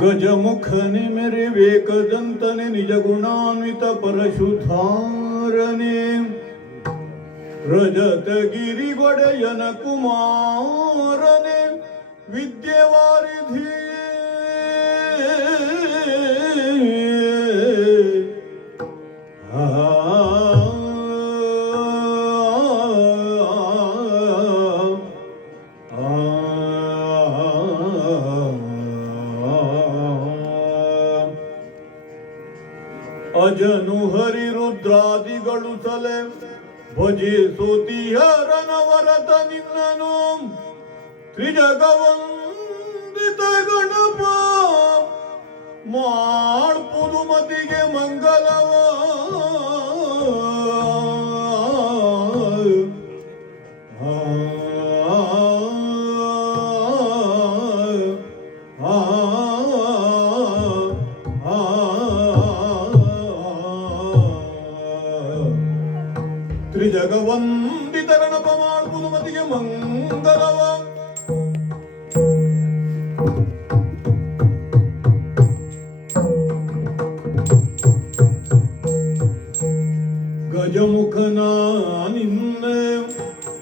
ಗಜಮುಖನೆ ಮೆರೆ ವೇಕದಂತನೆ ನಿಜ ಗುಣಾನ್ವಿತ ಪರಶುಧಾರನೆ ರಜತಗಿರಿಗೊಡೆಯನ ಕುಮಾರನೆ ವಿದ್ಯೆವಾರಿಧಿ ಅಜನು ಹರಿ ರುದ್ರಾದಿಗಳು ಸಲೆ ಭಜಿಸುತ್ತಿಹರನ ವರತ ನಿನ್ನನು ತ್ರಿಜಗವಂದಿತ ಗಣಪ ಮಾಡ್ಪುದು ಮತಿಗೆ ಮಂಗಲವ ತ್ರಿಜಗವಂದಿತ ಗಣಪ ಮಾಡ್ಪುದು ಮತಿಗೆ ಮಂಗಲವ ಗಜಮುಖನ ನಿನ್ನ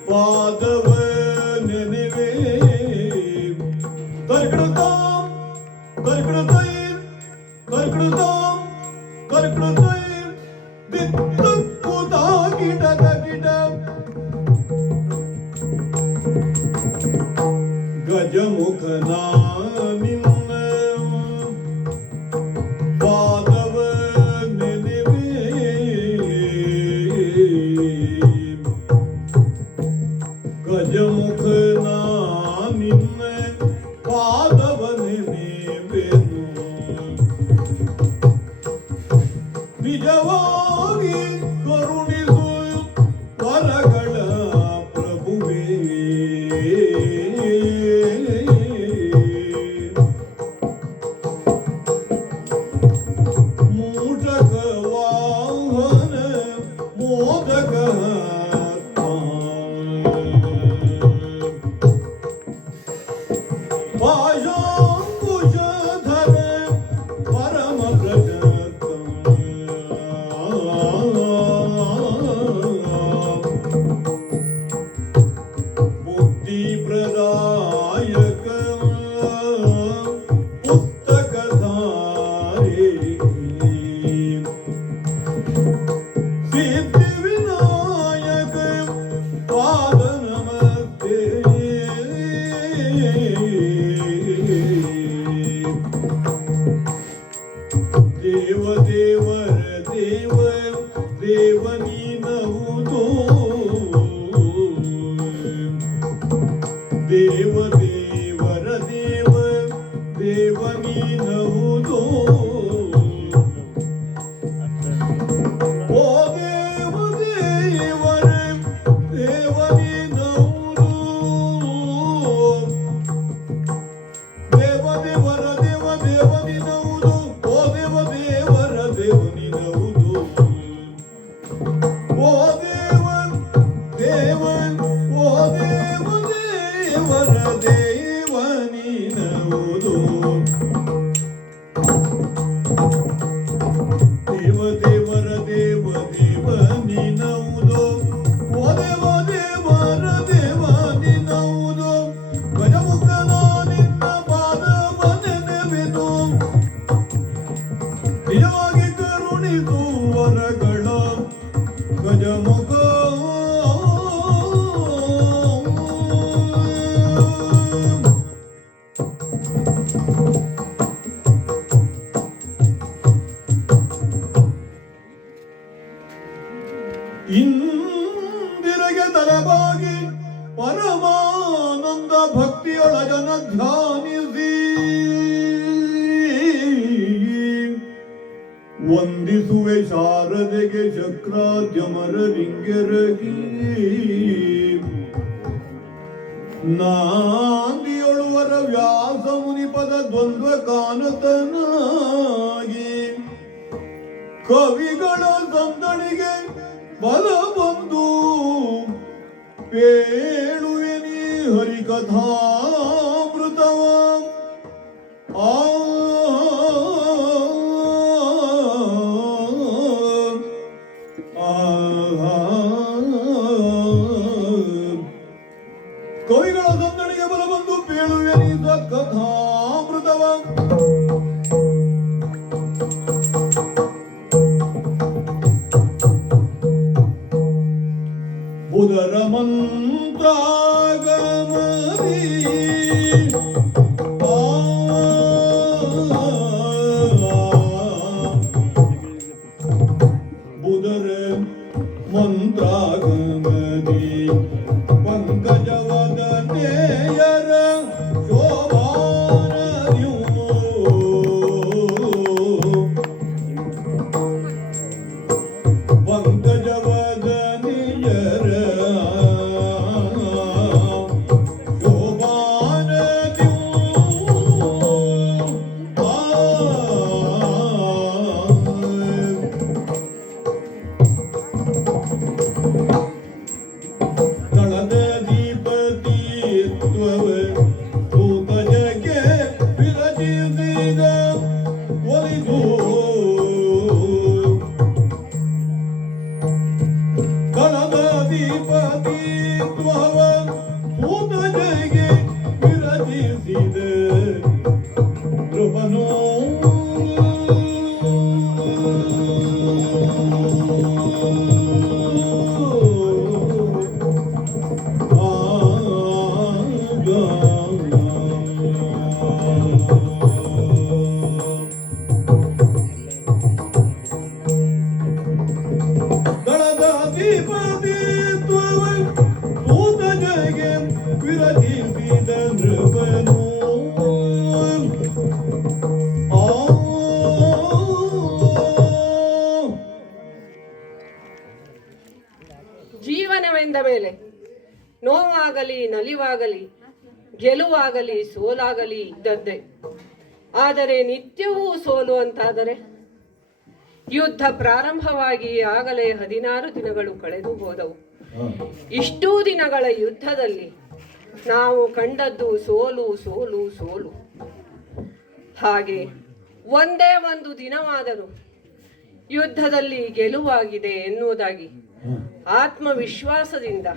ಪಾದವ ನೆನೆವೆ ಕರ್ಕೃತಾಂ ಕರ್ಕೃತೈರ್ ಕರ್ಕೃತಾಂ ಕರ್ಕೃತೈರ್ ದಿತ್ತಕ್ಕುತ ಗಿಡದ ಗಿಡ ಗಜಮುಖನ ನಿನ್ನ ಪಾದವ ನೆನೆವೆ ಗಜಮುಖನ ನಿನ್ನ ಪಾದವ ನೆನೆವೆನು ನಿಜವಾಗಿ ಕರುಣಿಸು ವರಗಳ ಪ್ರಭುವೇ ಮೂಷಕ ವಾಹನ ಮೋದಕ ಪಾಶಾಂಕುಶಧರ ಪರಮ ಪ್ರಜಾತ ಬುದ್ಧಿ ಪ್ರದಾಯಕ ಪುಸ್ತಕಧಾರಿ ಸಿದ್ಧಿ ವಿನಾಯಕ ಪಾದ ನಮಸ್ತೆ ದೇವ ದೇವರ ದೇವ ದೇವ ನೀನಹುದು ದೇವ ದೇವರ ದೇವ ದೇವ ನೀನಹುದು ಓ ದೇವ ದೇವರ ದೇವ ನೀನಹುದು ದೇವ ದೇವರ ದೇವ ದೇವ ನೀನಹುದು ಓ ದೇವ ದೇವರ ದೇವ ನೀನಹುದು ಓ ದೇವ ದೇವ ಓ ದೇವ ದೇವರ ದೇವ ನೀನಹುದು ದೇವ ದೇವರ ದೇವ ದೇವ ನೀನಹುದು ಓ ದೇವ ದೇವರ ದೇವ ನೀನಹುದು ಗಜಮುಖನ ನಿನ್ನ ಪಾದವ ನೆನೆವೆನು ನಿಜವಾಗಿ ಕರುಣಿಸು ವರಗಳ ಗಜಮುಖ ಇಂದಿರಗೆ ತಲೆಬಾಗಿ ಪರಮಾನಂದ ಭಕ್ತಿಯೊಳಜನ ಧ್ಯಾನಿಸಿ ವಂದಿಸುವೆ ಶಾರದೆಗೆ ಶಕ್ರಾದ್ಯಮರ ಲಿಂಗರಗಿ ನಾಂದಿಯೊಳುವರ ವ್ಯಾಸ ಮುನಿಪದ ದ್ವಂದ್ವ ಕಾನತನಾಗಿ ಕವಿಗಳ ಸಂದಣಿಗೆ ಬಲ ಬಂದು ಪೇಳುವೆ ನೀ ಹರಿಕಥಾಮೃತವ ಆ ಬುಧರ ಮಂತ್ರಾಗಮರಿ ಬುಧರ ಮಂತ್ರಾಗಮರಿ ಪಂಕಜವದನೆಯರ ಶೋಭಾನದಿಯು ಪಂಕಜವದನೆಯರ ಜೀವನವೆಂದ ಮೇಲೆ ನೋವಾಗಲಿ ನಲಿವಾಗಲಿ ಗೆಲುವಾಗಲಿ ಸೋಲಾಗಲಿ ಇದ್ದದ್ದೇ. ಆದರೆ ನಿತ್ಯವೂ ಸೋಲು ಅಂತಾದರೆ ಯುದ್ಧ ಪ್ರಾರಂಭವಾಗಿ ಆಗಲೇ 16 ದಿನಗಳು ಕಳೆದು ಹೋದವು. ಇಷ್ಟೂ ದಿನಗಳ ಯುದ್ಧದಲ್ಲಿ ನಾವು ಕಂಡದ್ದು ಸೋಲು ಸೋಲು ಸೋಲು. ಹಾಗೆ ಒಂದೇ ಒಂದು ದಿನವಾದರೂ ಯುದ್ಧದಲ್ಲಿ ಗೆಲುವಾಗಿದೆ ಎನ್ನುವುದಾಗಿ ಆತ್ಮವಿಶ್ವಾಸದಿಂದ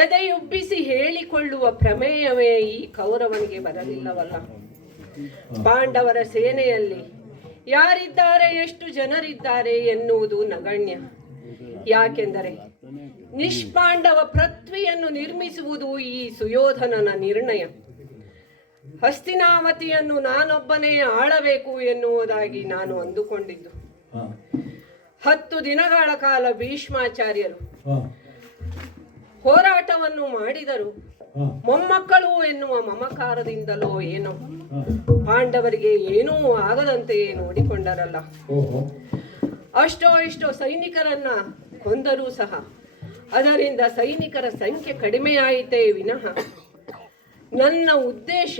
ಎದೆಯುಬ್ಬಿಸಿ ಹೇಳಿಕೊಳ್ಳುವ ಪ್ರಮೇಯವೇ ಈ ಕೌರವನಿಗೆ ಬರಲಿಲ್ಲವಲ್ಲ. ಪಾಂಡವರ ಸೇನೆಯಲ್ಲಿ ಯಾರಿದ್ದಾರೆ, ಎಷ್ಟು ಜನರಿದ್ದಾರೆ ಎನ್ನುವುದು ನಗಣ್ಯ. ಯಾಕೆಂದರೆ ನಿಷ್ಪಾಂಡವ ಪೃಥ್ವಿಯನ್ನು ನಿರ್ಮಿಸುವುದು ಈ ಸುಯೋಧನನ ನಿರ್ಣಯ. ಹಸ್ತಿನಾವತಿಯನ್ನು ನಾನೊಬ್ಬನೇ ಆಳಬೇಕು ಎನ್ನುವುದಾಗಿ ನಾನು ಅಂದುಕೊಂಡಿದ್ದು. 10 ದಿನಗಳ ಕಾಲ ಭೀಷ್ಮಾಚಾರ್ಯರು ಹೋರಾಟವನ್ನು ಮಾಡಿದರು. ಮೊಮ್ಮಕ್ಕಳು ಎನ್ನುವ ಮಮಕಾರದಿಂದಲೋ ಏನೋ ಪಾಂಡವರಿಗೆ ಏನೂ ಆಗದಂತೆಯೇ ನೋಡಿಕೊಂಡರಲ್ಲ. ಅಷ್ಟೋ ಇಷ್ಟೋ ಸೈನಿಕರನ್ನ ಕೊಂದರೂ ಸಹ ಅದರಿಂದ ಸೈನಿಕರ ಸಂಖ್ಯೆ ಕಡಿಮೆಯಾಯಿತೇ ವಿನಃ ನನ್ನ ಉದ್ದೇಶ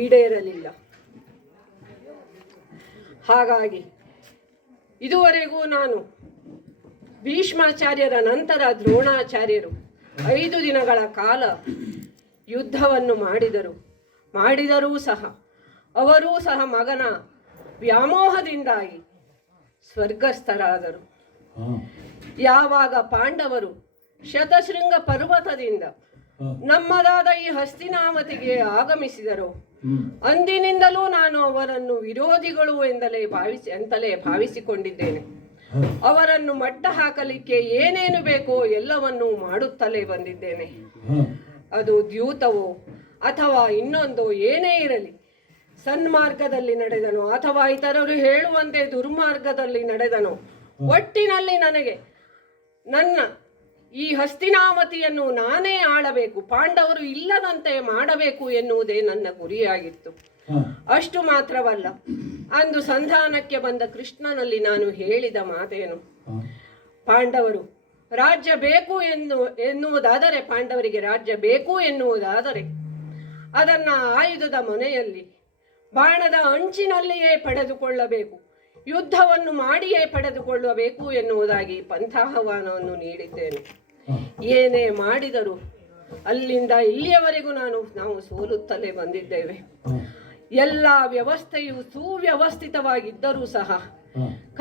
ಈಡೇರಲಿಲ್ಲ. ಹಾಗಾಗಿ ಇದುವರೆಗೂ ನಾನು ಭೀಷ್ಮಾಚಾರ್ಯರ ನಂತರ ದ್ರೋಣಾಚಾರ್ಯರು 5 ದಿನಗಳ ಕಾಲ ಯುದ್ಧವನ್ನು ಮಾಡಿದರೂ ಸಹ ಅವರೂ ಸಹ ಮಗನ ವ್ಯಾಮೋಹದಿಂದಾಗಿ ಸ್ವರ್ಗಸ್ಥರಾದರು. ಯಾವಾಗ ಪಾಂಡವರು ಶತಶೃಂಗ ಪರ್ವತದಿಂದ ನಮ್ಮದಾದ ಈ ಹಸ್ತಿನಾವತಿಗೆ ಆಗಮಿಸಿದರು, ಅಂದಿನಿಂದಲೂ ನಾನು ಅವರನ್ನು ವಿರೋಧಿಗಳು ಅಂತಲೇ ಭಾವಿಸಿಕೊಂಡಿದ್ದೇನೆ. ಅವರನ್ನು ಮಟ್ಟ ಹಾಕಲಿಕ್ಕೆ ಏನೇನು ಬೇಕೋ ಎಲ್ಲವನ್ನೂ ಮಾಡುತ್ತಲೇ ಬಂದಿದ್ದೇನೆ. ಅದು ದ್ಯೂತವೋ ಅಥವಾ ಇನ್ನೊಂದು ಏನೇ ಇರಲಿ, ಸನ್ಮಾರ್ಗದಲ್ಲಿ ನಡೆದನೋ ಅಥವಾ ಇತರರು ಹೇಳುವಂತೆ ದುರ್ಮಾರ್ಗದಲ್ಲಿ ನಡೆದನೋ, ಒಟ್ಟಿನಲ್ಲಿ ನನಗೆ ನನ್ನ ಈ ಹಸ್ತಿನಾವತಿಯನ್ನು ನಾನೇ ಆಳಬೇಕು, ಪಾಂಡವರು ಇಲ್ಲದಂತೆ ಮಾಡಬೇಕು ಎನ್ನುವುದೇ ನನ್ನ ಗುರಿಯಾಗಿತ್ತು. ಅಷ್ಟು ಮಾತ್ರವಲ್ಲ, ಅಂದು ಸಂಧಾನಕ್ಕೆ ಬಂದ ಕೃಷ್ಣನಲ್ಲಿ ನಾನು ಹೇಳಿದ ಮಾತೇನು, ಪಾಂಡವರು ರಾಜ್ಯ ಬೇಕು ಎನ್ನುವುದಾದರೆ, ಪಾಂಡವರಿಗೆ ರಾಜ್ಯ ಬೇಕು ಎನ್ನುವುದಾದರೆ ಅದನ್ನು ಆಯುಧದ ಮೊನೆಯಲ್ಲಿ ಬಾಣದ ಅಂಚಿನಲ್ಲಿಯೇ ಪಡೆದುಕೊಳ್ಳಬೇಕು, ಯುದ್ಧವನ್ನು ಮಾಡಿಯೇ ಪಡೆದುಕೊಳ್ಳಬೇಕು ಎನ್ನುವುದಾಗಿ ಪಂಥಾಹ್ವಾನವನ್ನು ನೀಡಿದ್ದೇನೆ. ಏನೇ ಮಾಡಿದರೂ ಅಲ್ಲಿಂದ ಇಲ್ಲಿಯವರೆಗೂ ನಾವು ಸೋಲುತ್ತಲೇ ಬಂದಿದ್ದೇವೆ. ಎಲ್ಲ ವ್ಯವಸ್ಥೆಯು ಸುವ್ಯವಸ್ಥಿತವಾಗಿದ್ದರೂ ಸಹ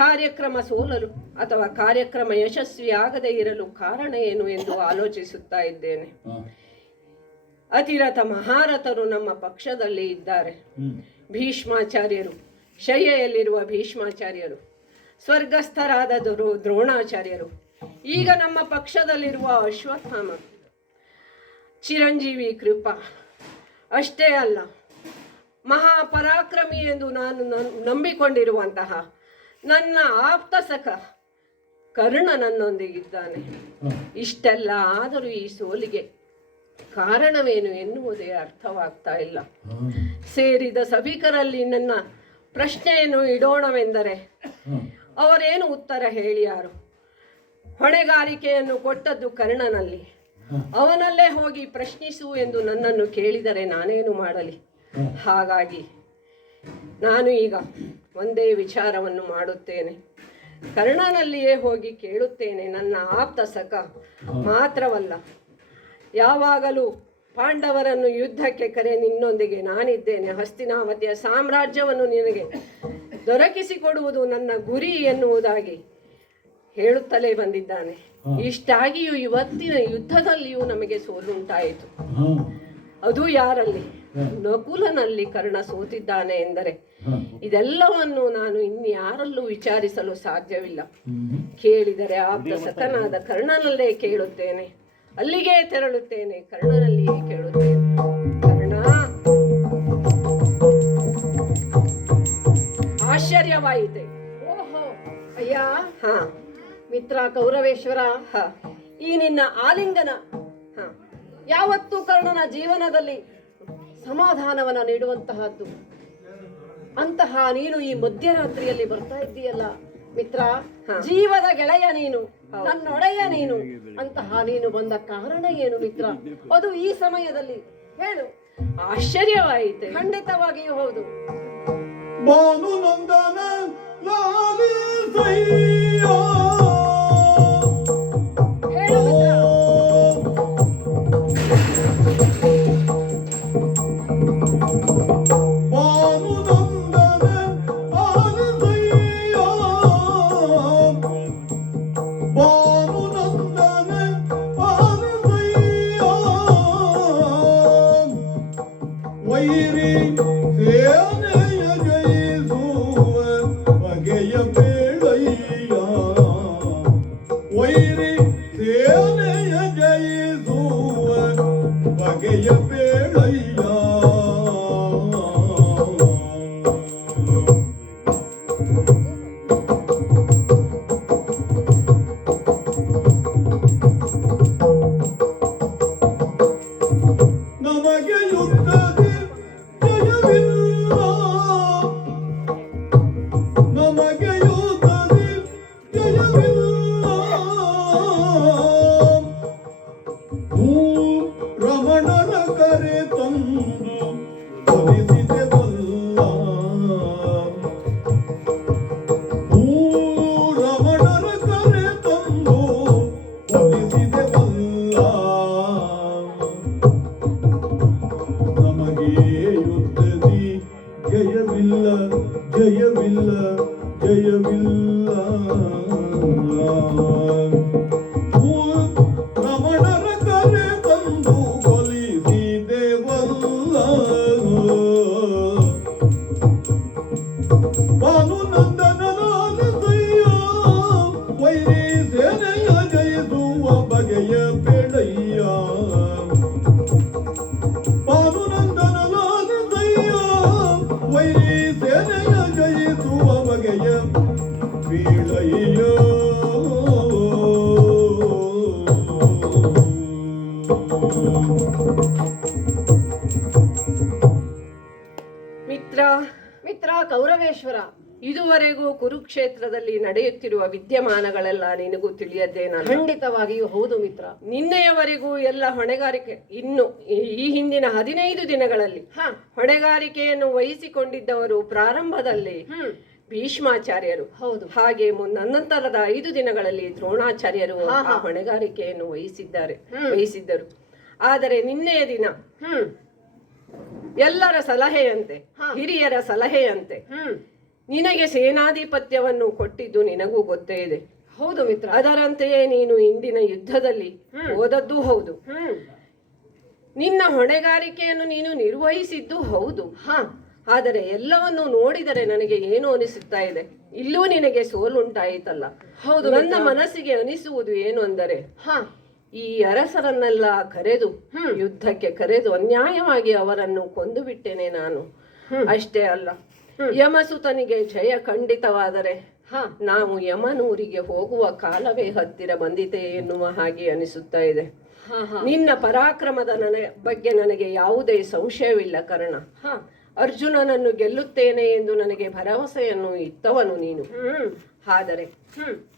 ಕಾರ್ಯಕ್ರಮ ಸೋಲಲು ಅಥವಾ ಕಾರ್ಯಕ್ರಮ ಯಶಸ್ವಿಯಾಗದೇ ಇರಲು ಕಾರಣ ಏನು ಎಂದು ಆಲೋಚಿಸುತ್ತಾ ಇದ್ದೇನೆ. ಅತಿರಥ ಮಹಾರಥರು ನಮ್ಮ ಪಕ್ಷದಲ್ಲಿ ಇದ್ದಾರೆ. ಭೀಷ್ಮಾಚಾರ್ಯರು, ಶಯ್ಯೆಯಲ್ಲಿರುವ ಭೀಷ್ಮಾಚಾರ್ಯರು, ಸ್ವರ್ಗಸ್ಥರಾದ ದ್ರೋಣಾಚಾರ್ಯರು, ಈಗ ನಮ್ಮ ಪಕ್ಷದಲ್ಲಿರುವ ಅಶ್ವತ್ಥಾಮ, ಚಿರಂಜೀವಿ ಕೃಪ. ಅಷ್ಟೇ ಅಲ್ಲ, ಮಹಾಪರಾಕ್ರಮಿ ಎಂದು ನಾನು ನಂಬಿಕೊಂಡಿರುವಂತಹ ನನ್ನ ಆಪ್ತ ಸಖ ಕರ್ಣ ನನ್ನೊಂದಿಗಿದ್ದಾನೆ. ಇಷ್ಟೆಲ್ಲ ಆದರೂ ಈ ಸೋಲಿಗೆ ಕಾರಣವೇನು ಎನ್ನುವುದೇ ಅರ್ಥವಾಗ್ತಾ ಇಲ್ಲ. ಸೇರಿದ ಸಭಿಕರಲ್ಲಿ ನನ್ನ ಪ್ರಶ್ನೆಯನ್ನು ಇಡೋಣವೆಂದರೆ ಅವರೇನು ಉತ್ತರ ಹೇಳಿಯಾರು? ಹೊಣೆಗಾರಿಕೆಯನ್ನು ಕೊಟ್ಟದ್ದು ಕರ್ಣನಲ್ಲಿ, ಅವನಲ್ಲೇ ಹೋಗಿ ಪ್ರಶ್ನಿಸು ಎಂದು ನನ್ನನ್ನು ಕೇಳಿದರೆ ನಾನೇನು ಮಾಡಲಿ? ಹಾಗಾಗಿ ನಾನು ಈಗ ಒಂದೇ ವಿಚಾರವನ್ನು ಮಾಡುತ್ತೇನೆ. ಕರ್ಣನಲ್ಲಿಯೇ ಹೋಗಿ ಕೇಳುತ್ತೇನೆ. ನನ್ನ ಆಪ್ತ ಸಖ ಮಾತ್ರವಲ್ಲ, ಯಾವಾಗಲೂ ಪಾಂಡವರನ್ನು ಯುದ್ಧಕ್ಕೆ ಕರೆ, ನಿನ್ನೊಂದಿಗೆ ನಾನಿದ್ದೇನೆ. ಹಸ್ತಿನಾವತಿಯ ಸಾಮ್ರಾಜ್ಯವನ್ನು ನಿನಗೆ ದೊರಕಿಸಿಕೊಡುವುದು ನನ್ನ ಗುರಿ ಎನ್ನುವುದಾಗಿ ಹೇಳುತ್ತಲೇ ಬಂದಿದ್ದಾನೆ. ಇಷ್ಟಾಗಿಯೂ ಇವತ್ತಿನ ಯುದ್ಧದಲ್ಲಿಯೂ ನಮಗೆ ಸೋಲುಂಟಾಯಿತು. ಅದು ಯಾರಲ್ಲಿ? ನಕುಲನಲ್ಲಿ ಕರ್ಣ ಸೋತಿದ್ದಾನೆ ಎಂದರೆ ಇದೆಲ್ಲವನ್ನು ನಾನು ಇನ್ಯಾರಲ್ಲೂ ವಿಚಾರಿಸಲು ಸಾಧ್ಯವಿಲ್ಲ. ಕೇಳಿದರೆ ಆಪ್ತ ಸಖನಾದ ಕರ್ಣನಲ್ಲೇ ಕೇಳುತ್ತೇನೆ. ಅಲ್ಲಿಗೆ ತೆರಳುತ್ತೇನೆ, ಕರ್ಣನಲ್ಲಿಯೇ ಕೇಳುತ್ತೇನೆ. ಕರ್ಣ, ಆಶ್ಚರ್ಯವಾಯಿತೆ. ಓಹೋ ಅಯ್ಯ, ಹಾ ಮಿತ್ರ ಕೌರವೇಶ್ವರ, ಈ ನಿನ್ನ ಆಲಿಂಗನ ಯಾವತ್ತೂ ಕರ್ಣನ ಜೀವನದಲ್ಲಿ ಸಮಾಧಾನವನ್ನ ನೀಡುವಂತಹದ್ದು. ಅಂತಹ ನೀನು ಈ ಮಧ್ಯರಾತ್ರಿಯಲ್ಲಿ ಬರ್ತಾ ಇದ್ದೀಯಲ್ಲ ಮಿತ್ರ, ಜೀವದ ಗೆಳೆಯ ನೀನು, ನನ್ನೊಡೆಯ ನೀನು. ಅಂತಹ ನೀನು ಬಂದ ಕಾರಣ ಏನು ಮಿತ್ರ? ಅದು ಈ ಸಮಯದಲ್ಲಿ ಹೇಳು. ಆಶ್ಚರ್ಯವಾಯಿತೆ. ಖಂಡಿತವಾಗಿಯೂ ಹೌದು. ಬಾನು ನಂದನ ಲಾಲಿಸಯ್ಯ, ಹೇಳು ಮಿತ್ರ. ಬಾನು ನಂದನ ಲಾಲಿಸಯ್ಯ, ಬಾನು ನಂದನ ಲಾಲಿಸಯ್ಯ, ವೈರಿ ಸೇನೆಯ ಜಯಿಸುವ ಬಗೆಯ ಬೇಡಯ್ಯ, ವೈರಿ ಸೇನೆಯ ಜಯಿಸುವ ಬಗೆಯ ಬೇಡಯ್ಯ. ನಮಗೆ ಯುದ್ಧದಿ ಜಯವಿಲ್ಲ, ನಮಗೆ ಯುದ್ಧದಿ ಜಯವಿಲ್ಲ, ರಮಣರ ಕರೆ ತಂದು ಒಲಿಸಿದೆ ಬಲ್ಲ, ರಮಣರ ಕರೆ ತಂದು ಒಲಿಸಿದೆ ಬಲ್ಲ. ನಮಗೆ ಯುದ್ಧದಿ ಜಯವಿಲ್ಲ, ಜಯವಿಲ್ಲ, ಜಯವಿಲ್ಲ, ರಮಣರ ಕರೆ ತಂದು ಕೊಲಿಸಿದೆವಲ್ಲ. ಬಾನು ನಂದನ ಲಾಲಿಸಯ್ಯ, ವೈರಿ ಸೇನೆಯ ಜಯಿಸುವ ಬಗೆಯ ಬೇಡಯ್ಯ, ಬಾನು ನಂದನ ಲಾಲಿಸಯ್ಯ, ವೈರಿ ಸೇನೆಯ ಜಯಿಸುವ ಬಗೆಯ ಬೀಳಯ್ಯ. ಮಿತ್ರ, ಮಿತ್ರ ಕೌರವೇಶ್ವರ, ಇದುವರೆಗೂ ಕುರುಕ್ಷೇತ್ರದಲ್ಲಿ ನಡೆಯುತ್ತಿರುವ ವಿದ್ಯಮಾನಗಳೆಲ್ಲ ನಿನಗೂ ತಿಳಿಯದ್ದೇನಲ್ಲ? ಖಂಡಿತವಾಗಿಯೂ ಹೌದು ಮಿತ್ರ. ನಿನ್ನೆಯವರೆಗೂ ಎಲ್ಲ ಹೊಣೆಗಾರಿಕೆ, ಇನ್ನು ಈ ಹಿಂದಿನ 15 ದಿನಗಳಲ್ಲಿ ಹೊಣೆಗಾರಿಕೆಯನ್ನು ವಹಿಸಿಕೊಂಡಿದ್ದವರು ಪ್ರಾರಂಭದಲ್ಲಿ ಭೀಷ್ಮಾಚಾರ್ಯರು. ಹೌದು. ಹಾಗೆ ನಂತರದ 5 ದಿನಗಳಲ್ಲಿ ದ್ರೋಣಾಚಾರ್ಯರು ಆ ಹೊಣೆಗಾರಿಕೆಯನ್ನು ವಹಿಸಿದ್ದರು. ಆದರೆ ನಿನ್ನೆಯ ದಿನ ಎಲ್ಲರ ಸಲಹೆಯಂತೆ, ಹಿರಿಯರ ಸಲಹೆಯಂತೆ ನಿನಗೆ ಸೇನಾಧಿಪತ್ಯವನ್ನು ಕೊಟ್ಟಿದ್ದು ನಿನಗೂ ಗೊತ್ತೇ ಇದೆ. ಹೌದು ಮಿತ್ರ. ಅದರಂತೆಯೇ ನೀನು ಇಂದಿನ ಯುದ್ಧದಲ್ಲಿ ಹೋದದ್ದು ಹೌದು. ನಿನ್ನ ಹೊಣೆಗಾರಿಕೆಯನ್ನು ನೀನು ನಿರ್ವಹಿಸಿದ್ದು ಹೌದು. ಆದರೆ ಎಲ್ಲವನ್ನು ನೋಡಿದರೆ ನನಗೆ ಏನು ಅನಿಸುತ್ತಾ ಇದೆ, ಇಲ್ಲೂ ನಿನಗೆ ಸೋಲುಂಟಾಯಿತಲ್ಲ. ಹೌದು. ನನ್ನ ಮನಸ್ಸಿಗೆ ಅನಿಸುವುದು ಏನು ಅಂದರೆ, ಈ ಅರಸರನ್ನೆಲ್ಲ ಕರೆದು ಯುದ್ಧಕ್ಕೆ ಕರೆದು ಅನ್ಯಾಯವಾಗಿ ಅವರನ್ನು ಕೊಂದು ಬಿಟ್ಟೇನೆ ನಾನು. ಅಷ್ಟೇ ಅಲ್ಲ, ಯಮಸುತನಿಗೆ ಜಯ ಖಂಡಿತವಾದರೆ ನಾವು ಯಮನೂರಿಗೆ ಹೋಗುವ ಕಾಲವೇ ಹತ್ತಿರ ಬಂದಿದೆ ಎನ್ನುವ ಹಾಗೆ ಅನಿಸುತ್ತಾ ಇದೆ. ನಿನ್ನ ಪರಾಕ್ರಮದ ಬಗ್ಗೆ ನನಗೆ ಯಾವುದೇ ಸಂಶಯವಿಲ್ಲ ಕರ್ಣ. ಅರ್ಜುನನನ್ನು ಗೆಲ್ಲುತ್ತೇನೆ ಎಂದು ನನಗೆ ಭರವಸೆಯನ್ನು ಇತ್ತವನು ನೀನು. ಆದರೆ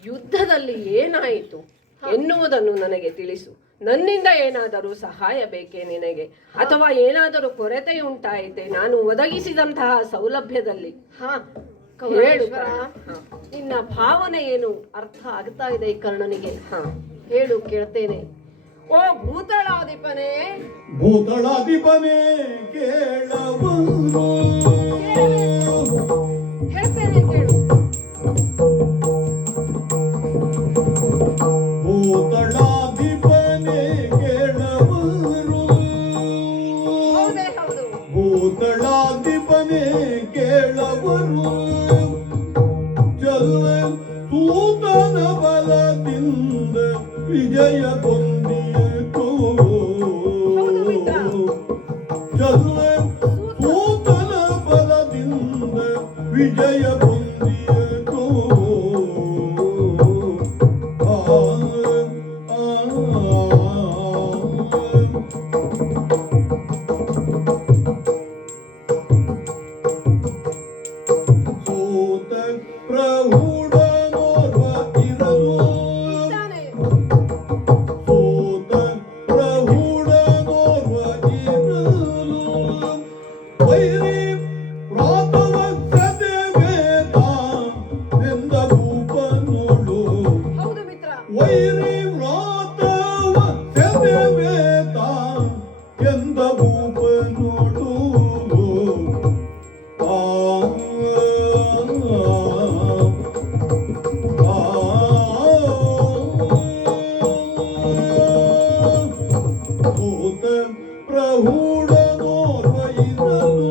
ಯುದ್ಧದಲ್ಲಿ ಏನಾಯಿತು ಎನ್ನುವುದನ್ನು ನನಗೆ ತಿಳಿಸು. ನನ್ನಿಂದ ಏನಾದರೂ ಸಹಾಯ ಬೇಕೇ ನಿನಗೆ, ಅಥವಾ ಏನಾದರೂ ಕೊರತೆಯುಂಟಾಯಿತೆ ನಾನು ಒದಗಿಸಿದಂತಹ ಸೌಲಭ್ಯದಲ್ಲಿ? ಹೇಳು. ನಿನ್ನ ಭಾವನೆ ಏನು ಅರ್ಥ ಆಗ್ತಾ ಇದೆ ಈ ಕರ್ಣನಿಗೆ. ಹೇಳು, ಕೇಳ್ತೇನೆ. ಓ ಭೂತಳಾಧಿಪನೇ, ಭೂತಳಾಧಿಪನೇ ಕೇಳಬಹುದು. ಹೇಳ್ತೇನೆ, ಕೇಳು. ಭೂತಳಾಧಿಪನೇ ಕೇಳಬಹುದು. ಹೌದೇ ಹೌದು. ಭೂತಳಾಧಿಪನೇ ಕೇಳವರು. ಚಲುವ ಸೂತನ ಬಲದಿಂದ ವಿಜಯ ಕೊಂದಿತು. ಚಲುವ ಸೂತನ ಬಲದಿಂದ ವಿಜಯ ಕೊಂದಿತು. ಸೂತ ಪ್ರೌಢನೋರ್ವ ಇರಲು. ಸೂತ ಪ್ರೌಢನೋರ್ವ ಇರಲು. ವೈರಿ ಪ್ರಾತವಕ್ಷತೆ ವೇದ ಎಂದ ಭೂಪನೋಳು. ಹೌದು ಮಿತ್ರ. ವೈರಿ ವ್ರಾತವಕ್ಷತೆ ವೇದ ಎಂದ ಭೂಪನೋಳು. ಭೂತ ಪ್ರೌಢನೋರ್ವ ಇರಲು.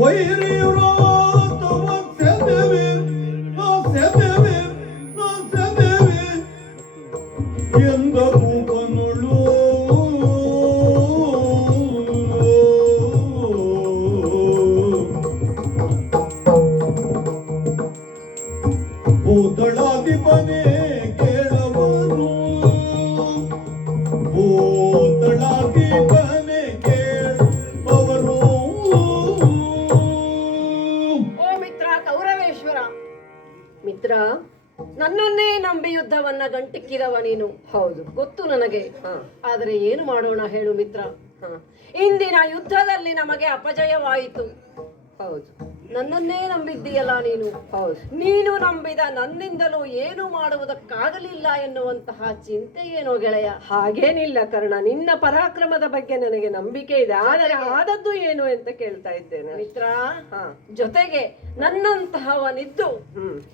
ವೈರಿ ವ್ರಾತವ ಸೆದೆವೆ ಸೆದೆವೆ ಸೆದೆವೆ ಎಂದ ಭೂಪನೊಳು. ಭೂತಳಾಧಿಪನೇ ಕೇಳವರು. ಭೂತಳಾಧಿಪನೇ ಕೇಳವರು. ಓ ಮಿತ್ರ ಕೌರವೇಶ್ವರ, ಮಿತ್ರ, ನನ್ನನ್ನೇ ನಂಬಿ ಯುದ್ಧವನ್ನ ಗಂಟಿಕ್ಕಿದವ ನೀನು. ಹೌದು, ಗೊತ್ತು ನನಗೆ. ಆದರೆ ಏನು ಮಾಡೋಣ ಹೇಳು ಮಿತ್ರ. ಇಂದಿನ ಯುದ್ಧದಲ್ಲಿ ನಮಗೆ ಅಪಜಯವಾಯಿತು. ಹೌದು, ನನ್ನನ್ನೇ ನಂಬಿದ್ದೀಯಲ್ಲ ನೀನು. ಹೌದು. ನೀನು ನಂಬಿದ ನನ್ನಿಂದಲೂ ಏನು ಮಾಡುವುದಕ್ಕಾಗಲಿಲ್ಲ ಎನ್ನುವಂತಹ ಚಿಂತೆ ಏನೋ ಗೆಳೆಯ? ಹಾಗೇನಿಲ್ಲ ಕರ್ಣ, ನಿನ್ನ ಪರಾಕ್ರಮದ ಬಗ್ಗೆ ನನಗೆ ನಂಬಿಕೆ ಇದೆ. ಆದರೆ ಆದದ್ದು ಏನು ಅಂತ ಕೇಳ್ತಾ ಇದ್ದೇನೆ ಮಿತ್ರ. ಜೊತೆಗೆ ನನ್ನಂತಹವನಿದ್ದು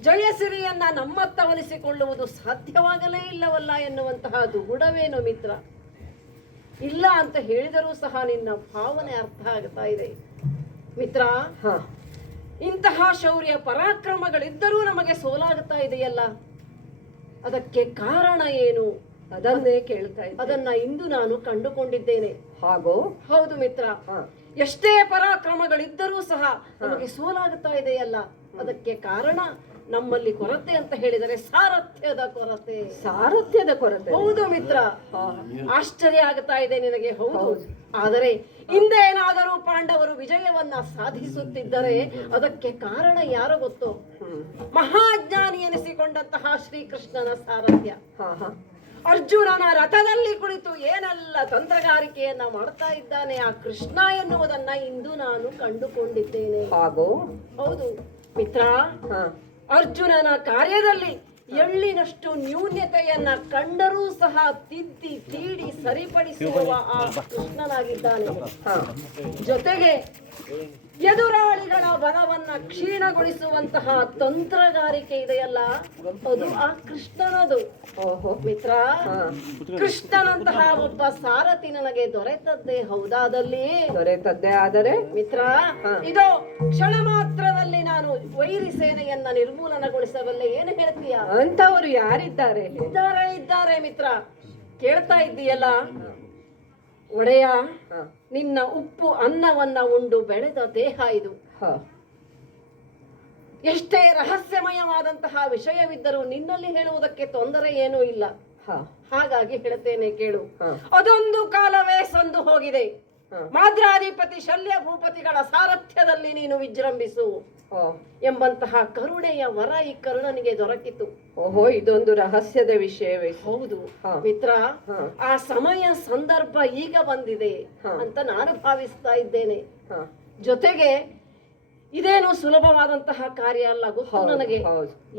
ಜಯಸಿರಿಯನ್ನ ನಮ್ಮತ್ತವನಿಸಿಕೊಳ್ಳುವುದು ಸಾಧ್ಯವಾಗಲೇ ಇಲ್ಲವಲ್ಲ ಎನ್ನುವಂತಹ ದುಗುಡವೇನು ಮಿತ್ರ? ಇಲ್ಲ ಅಂತ ಹೇಳಿದರೂ ಸಹ ನಿನ್ನ ಭಾವನೆ ಅರ್ಥ ಆಗ್ತಾ ಇದೆ ಮಿತ್ರ. ಇಂತಹ ಶೌರ್ಯ ಪರಾಕ್ರಮಗಳಿದ್ದರೂ ನಮಗೆ ಸೋಲಾಗುತ್ತಾ ಇದೆಯಲ್ಲ, ಅದಕ್ಕೆ ಕಾರಣ ಏನು? ಅದನ್ನೇ ಕೇಳ್ತಾ ಇದ್ದೆ. ಅದನ್ನ ಇಂದು ನಾನು ಕಂಡುಕೊಂಡಿದ್ದೇನೆ. ಹಾಗೋ? ಹೌದು ಮಿತ್ರ. ಎಷ್ಟೇ ಪರಾಕ್ರಮಗಳಿದ್ದರೂ ಸಹ ನಮಗೆ ಸೋಲಾಗುತ್ತಾ ಇದೆಯಲ್ಲ, ಅದಕ್ಕೆ ಕಾರಣ ನಮ್ಮಲ್ಲಿ ಕೊರತೆ ಅಂತ ಹೇಳಿದರೆ ಸಾರಥ್ಯದ ಕೊರತೆ. ಸಾರಥ್ಯದ ಕೊರತೆ? ಹೌದು ಮಿತ್ರ. ಆಶ್ಚರ್ಯ ಆಗುತ್ತಾ ಇದೆ ನಿನಗೆ. ಹೌದು. ಆದರೆ ಹಿಂದೇನಾದರೂ ಪಾಂಡವರು ವಿಜಯವನ್ನ ಸಾಧಿಸುತ್ತಿದ್ದರೆ ಅದಕ್ಕೆ ಕಾರಣ ಯಾರು ಗೊತ್ತು? ಮಹಾಜ್ಞಾನಿ ಎನಿಸಿಕೊಂಡಂತಹ ಶ್ರೀಕೃಷ್ಣನ ಸಾರಥ್ಯ. ಅರ್ಜುನನ ರಥದಲ್ಲಿ ಕುಳಿತು ಏನೆಲ್ಲ ತಂತ್ರಗಾರಿಕೆಯನ್ನ ಮಾಡ್ತಾ ಇದ್ದಾನೆ ಆ ಕೃಷ್ಣ ಎನ್ನುವುದನ್ನ ಇಂದು ನಾನು ಕಂಡುಕೊಂಡಿದ್ದೇನೆ. ಹಾಗೋ? ಹೌದು ಮಿತ್ರ. ಅರ್ಜುನನ ಕಾರ್ಯದಲ್ಲಿ ಎಳ್ಳಿನಷ್ಟು ನ್ಯೂನ್ಯತೆಯನ್ನ ಕಂಡರೂ ಸಹ ತಿದ್ದಿ ತೀಡಿ ಸರಿಪಡಿಸುವ ಆ ಕೃಷ್ಣನಾಗಿದ್ದಾನೆ. ಜೊತೆಗೆ ಎದುರಾಳಿಗಳ ಬಲವನ್ನ ಕ್ಷೀಣಗೊಳಿಸುವಂತಹ ತಂತ್ರಗಾರಿಕೆ ಇದೆಯಲ್ಲ, ಅದು ಆ ಕೃಷ್ಣನದು. ಓಹೋ ಮಿತ್ರ, ಕೃಷ್ಣನಂತಹ ಒಬ್ಬ ಸಾರಥಿ ನನಗೆ ದೊರೆತದ್ದೇ ಹೌದಾದಲ್ಲಿ ದೊರೆತದ್ದೇ ಆದರೆ ಮಿತ್ರ, ಇದೋ ಕ್ಷಣ ಮಾತ್ರದಲ್ಲಿ ನಾನು ವೈರಿ ಸೇನೆಯನ್ನ ನಿರ್ಮೂಲನಗೊಳಿಸಬಲ್ಲೆ. ಏನು ಹೇಳ್ತೀಯ? ಅಂತವರು ಯಾರಿದ್ದಾರೆ? ಇದ್ದಾರೆ ಮಿತ್ರ. ಕೇಳ್ತಾ ಇದ್ದೀಯಲ್ಲ ಒಡೆಯ, ನಿನ್ನ ಉಪ್ಪು ಅನ್ನವನ್ನ ಉಂಡು ಬೆಳೆದ ದೇಹ ಇದು. ಎಷ್ಟೇ ರಹಸ್ಯಮಯವಾದಂತಹ ವಿಷಯವಿದ್ದರೂ ನಿನ್ನಲ್ಲಿ ಹೇಳುವುದಕ್ಕೆ ತೊಂದರೆ ಏನೂ ಇಲ್ಲ. ಹಾಗಾಗಿ ಹೇಳ್ತೇನೆ ಕೇಳು. ಅದೊಂದು ಕಾಲವೇ ಸಂದು ಹೋಗಿದೆ. ಮಾದ್ರಾಧಿಪತಿ ಶಲ್ಯ ಭೂಪತಿಗಳ ಸಾರಥ್ಯದಲ್ಲಿ ನೀನು ವಿಜೃಂಭಿಸು ಎಂಬಂತಹ ಕರುಣೆಯ ವರ ಈ ಕರುಣನಿಗೆ ದೊರಕಿತು. ಓಹೋ, ಇದೊಂದು ರಹಸ್ಯದ ವಿಷಯವೇ? ಹೌದು ಮಿತ್ರ, ಆ ಸಮಯ ಸಂದರ್ಭ ಈಗ ಬಂದಿದೆ ಅಂತ ನಾನು ಭಾವಿಸ್ತಾ ಇದ್ದೇನೆ. ಜೊತೆಗೆ ಇದೇನು ಸುಲಭವಾದಂತಹ ಕಾರ್ಯ ಅಲ್ಲ, ಗೊತ್ತು ನನಗೆ.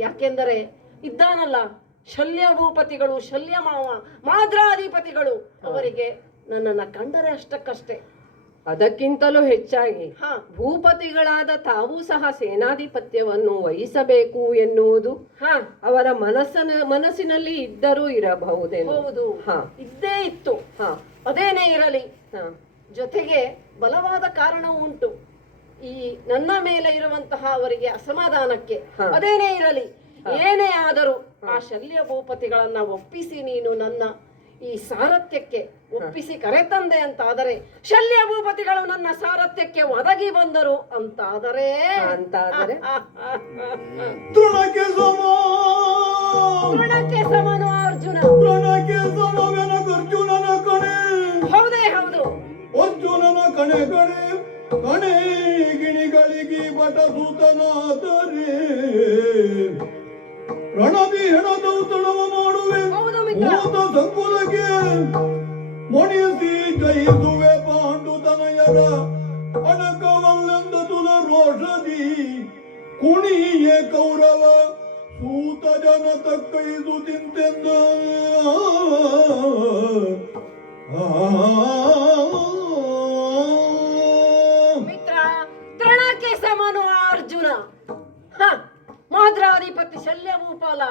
ಯಾಕೆಂದರೆ ಇದ್ದಾನಲ್ಲ ಶಲ್ಯ ಭೂಪತಿಗಳು, ಶಲ್ಯ ಮಾದ್ರಾಧಿಪತಿಗಳು, ಅವರಿಗೆ ನನ್ನನ್ನ ಕಂಡರೆ ಅಷ್ಟಕ್ಕಷ್ಟೇ. ಅದಕ್ಕಿಂತಲೂ ಹೆಚ್ಚಾಗಿ ಭೂಪತಿಗಳಾದ ತಾವೂ ಸಹ ಸೇನಾಧಿಪತ್ಯವನ್ನು ವಹಿಸಬೇಕು ಎನ್ನುವುದು ಅವರ ಮನಸ್ಸಿನಲ್ಲಿ ಇದ್ದರೂ ಇರಬಹುದೇನೋ. ಹೌದು, ಇದ್ದೇ ಇತ್ತು. ಅದೇನೇ ಇರಲಿ, ಜೊತೆಗೆ ಬಲವಾದ ಕಾರಣವೂ ಉಂಟು ಈ ನನ್ನ ಮೇಲೆ ಇರುವಂತಹ ಅವರಿಗೆ ಅಸಮಾಧಾನಕ್ಕೆ. ಅದೇನೇ ಇರಲಿ, ಏನೇ ಆದರೂ ಆ ಶಲ್ಯ ಭೂಪತಿಗಳನ್ನ ಒಪ್ಪಿಸಿ ನೀನು ನನ್ನ ಈ ಸಾರಥ್ಯಕ್ಕೆ ಒಪ್ಪಿಸಿ ಕರೆತಂದೆ ಅಂತಾದರೆ, ಶಲ್ಯ ಭೂಪತಿಗಳು ನನ್ನ ಸಾರಥ್ಯಕ್ಕೆ ಒದಗಿ ಬಂದರು ಅಂತಾದರೆ ತೃಣಕ್ಕೆ ಸಮನು ಅರ್ಜುನ. ಅರ್ಜುನನ ಕಣೆ. ಹೌದೇ ಹೌದು, ಅರ್ಜುನನ ಕಣೆ ಕಣೆ ಕಣೆ ಗಿಣಿಗಳಿಗೆ ಬಟಸೂತನಾದರೆ ರಣದಿ ಹೆಣದೌತಣವ ಮಾಡುವೆ. ಭೂತ ಸಂಕುಲಕ್ಕೆ ಮೊಣಿಸಿ ಜಯಿಸುವೆ ಪಾಂಡುತನಯರ ಅಣಕವಲ್ಲೆಂದ ತುಲ ರೋಷದಿ ಕುಣಿಯೇ ಕೌರವ ಸೂತ ಜನ ತಕ್ಕೈದು ತಿಂತೆಂದ. ಮಿತ್ರ, ತೃಣಕ್ಕೆ ಸಮನು ಅರ್ಜುನ. ಮಾದ್ರಾಧಿಪತಿ ಶಲ್ಯ ಭೂಪಾಲ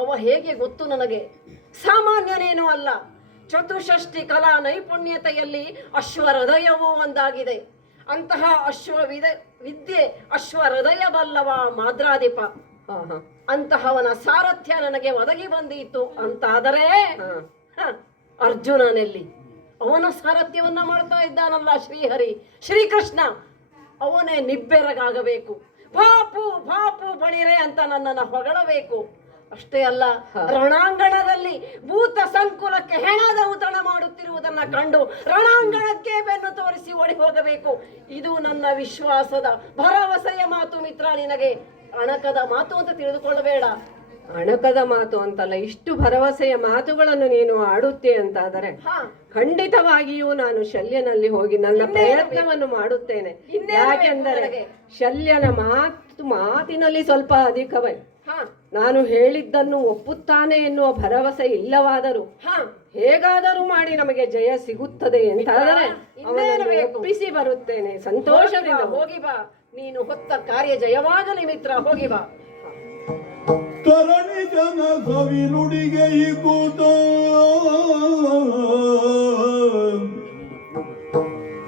ಅವ ಹೇಗೆ ಗೊತ್ತು ನನಗೆ? ಸಾಮಾನ್ಯನೇನೂ ಅಲ್ಲ. ಚತುಷ್ಷಷ್ಟಿ ಕಲಾ ನೈಪುಣ್ಯತೆಯಲ್ಲಿ ಅಶ್ವಹೃದಯವೂ ಒಂದಾಗಿದೆ. ಅಂತಹ ವಿದ್ಯೆ ಅಶ್ವಹೃದಯ ಬಲ್ಲವ ಮಾದ್ರಾಧಿಪ. ಅಂತಹವನ ಸಾರಥ್ಯ ನನಗೆ ಒದಗಿ ಬಂದೀತು ಅಂತಾದರೆ ಅರ್ಜುನನಲ್ಲಿ ಅವನ ಸಾರಥ್ಯವನ್ನ ಮಾಡ್ತಾ ಇದ್ದಾನಲ್ಲ ಶ್ರೀಹರಿ ಶ್ರೀಕೃಷ್ಣ, ಅವನೇ ನಿಬ್ಬೆರಗಾಗಬೇಕು. ಬಾಪು ಬಾಪು ಬಳಿರೆ ಅಂತ ನನ್ನನ್ನು ಹೊಗಳಬೇಕು. ಅಷ್ಟೇ ಅಲ್ಲ, ರಣಾಂಗಣದಲ್ಲಿ ಭೂತ ಸಂಕುಲಕ್ಕೆ ಹೆಣದ ಔತಣ ಮಾಡುತ್ತಿರುವುದನ್ನ ಕಂಡು ರಣಾಂಗಣಕ್ಕೆ ಬೆನ್ನು ತೋರಿಸಿ ಓಡಿ ಹೋಗಬೇಕು. ಇದು ನನ್ನ ವಿಶ್ವಾಸದ ಭರವಸೆಯ ಮಾತು ಮಿತ್ರ. ನಿನಗೆ ಅಣಕದ ಮಾತು ಅಂತ ತಿಳಿದುಕೊಳ್ಳಬೇಡ. ಅಣಕದ ಮಾತು ಅಂತಲ್ಲ, ಇಷ್ಟು ಭರವಸೆಯ ಮಾತುಗಳನ್ನು ನೀನು ಆಡುತ್ತೆ ಅಂತಾದರೆ ಖಂಡಿತವಾಗಿಯೂ ನಾನು ಶಲ್ಯನಲ್ಲಿ ಹೋಗಿ ನನ್ನ ಪ್ರಯತ್ನವನ್ನು ಮಾಡುತ್ತೇನೆ. ಯಾಕೆಂದರೆ ಶಲ್ಯನ ಮಾತಿನಲ್ಲಿ ಸ್ವಲ್ಪ ಅಧಿಕವೇ. ನಾನು ಹೇಳಿದ್ದನ್ನು ಒಪ್ಪುತ್ತಾನೆ ಎನ್ನುವ ಭರವಸೆ ಇಲ್ಲವಾದರೂ ಹೇಗಾದರೂ ಮಾಡಿ ನಮಗೆ ಜಯ ಸಿಗುತ್ತದೆ ಎಂತಾದರೆ ಅವನನ್ನು ಒಪ್ಪಿಸಿ ಬರುತ್ತೇನೆ ಸಂತೋಷದಿಂದ. ಹೋಗಿ ಬಾ, ನೀನು ಹೊತ್ತ ಕಾರ್ಯ ಜಯವಾಗಲಿ ಮಿತ್ರ, ಹೋಗಿ ಬಾ. ತರಣಿ ಜನ ಸವಿನುಡಿಗೆ ಕೂತ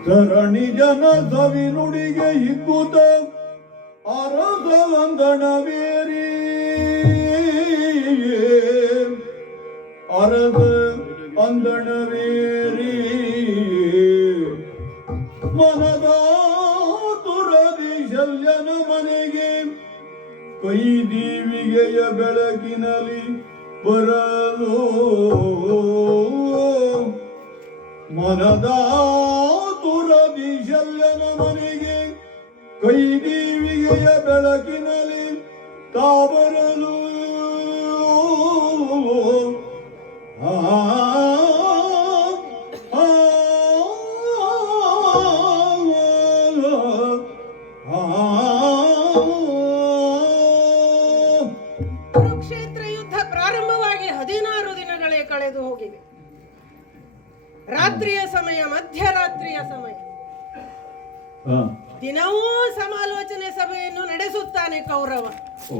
ತರಣಿ ಜನ ಸವಿನುಡಿಗೆ ಹಿಕ್ಕೂತ ಅರಸ ವಂದನವೇರಿ ಅರಸ ಅಂದಣವೇರಿ ಮನದ ತುರದಿ ಶಲ್ಯನ ಮನೆಗೆ ಕೈ ದೀವಿಗೆಯ ಬೆಳಕಿನಲ್ಲಿ ಬರಲು ಮನದ ತುರದಿ ಶಲ್ಯನ ಮನೆಗೆ ಕೈ ದೀವಿಗೆಯ ಬೆಳಕಿನಲ್ಲಿ ತಾ ಬರಲು ಕುರುಕ್ಷೇತ್ರ ಯುದ್ಧ ಪ್ರಾರಂಭವಾಗಿ 16 ದಿನಗಳೇ ಕಳೆದು ಹೋಗಿವೆ. ರಾತ್ರಿಯ ಸಮಯ, ಮಧ್ಯರಾತ್ರಿಯ ಸಮಯ. ದಿನವೂ ಸಮಾಲೋಚನೆ ಸಭೆಯನ್ನು ನಡೆಸುತ್ತಾನೆ ಕೌರವ. ಓ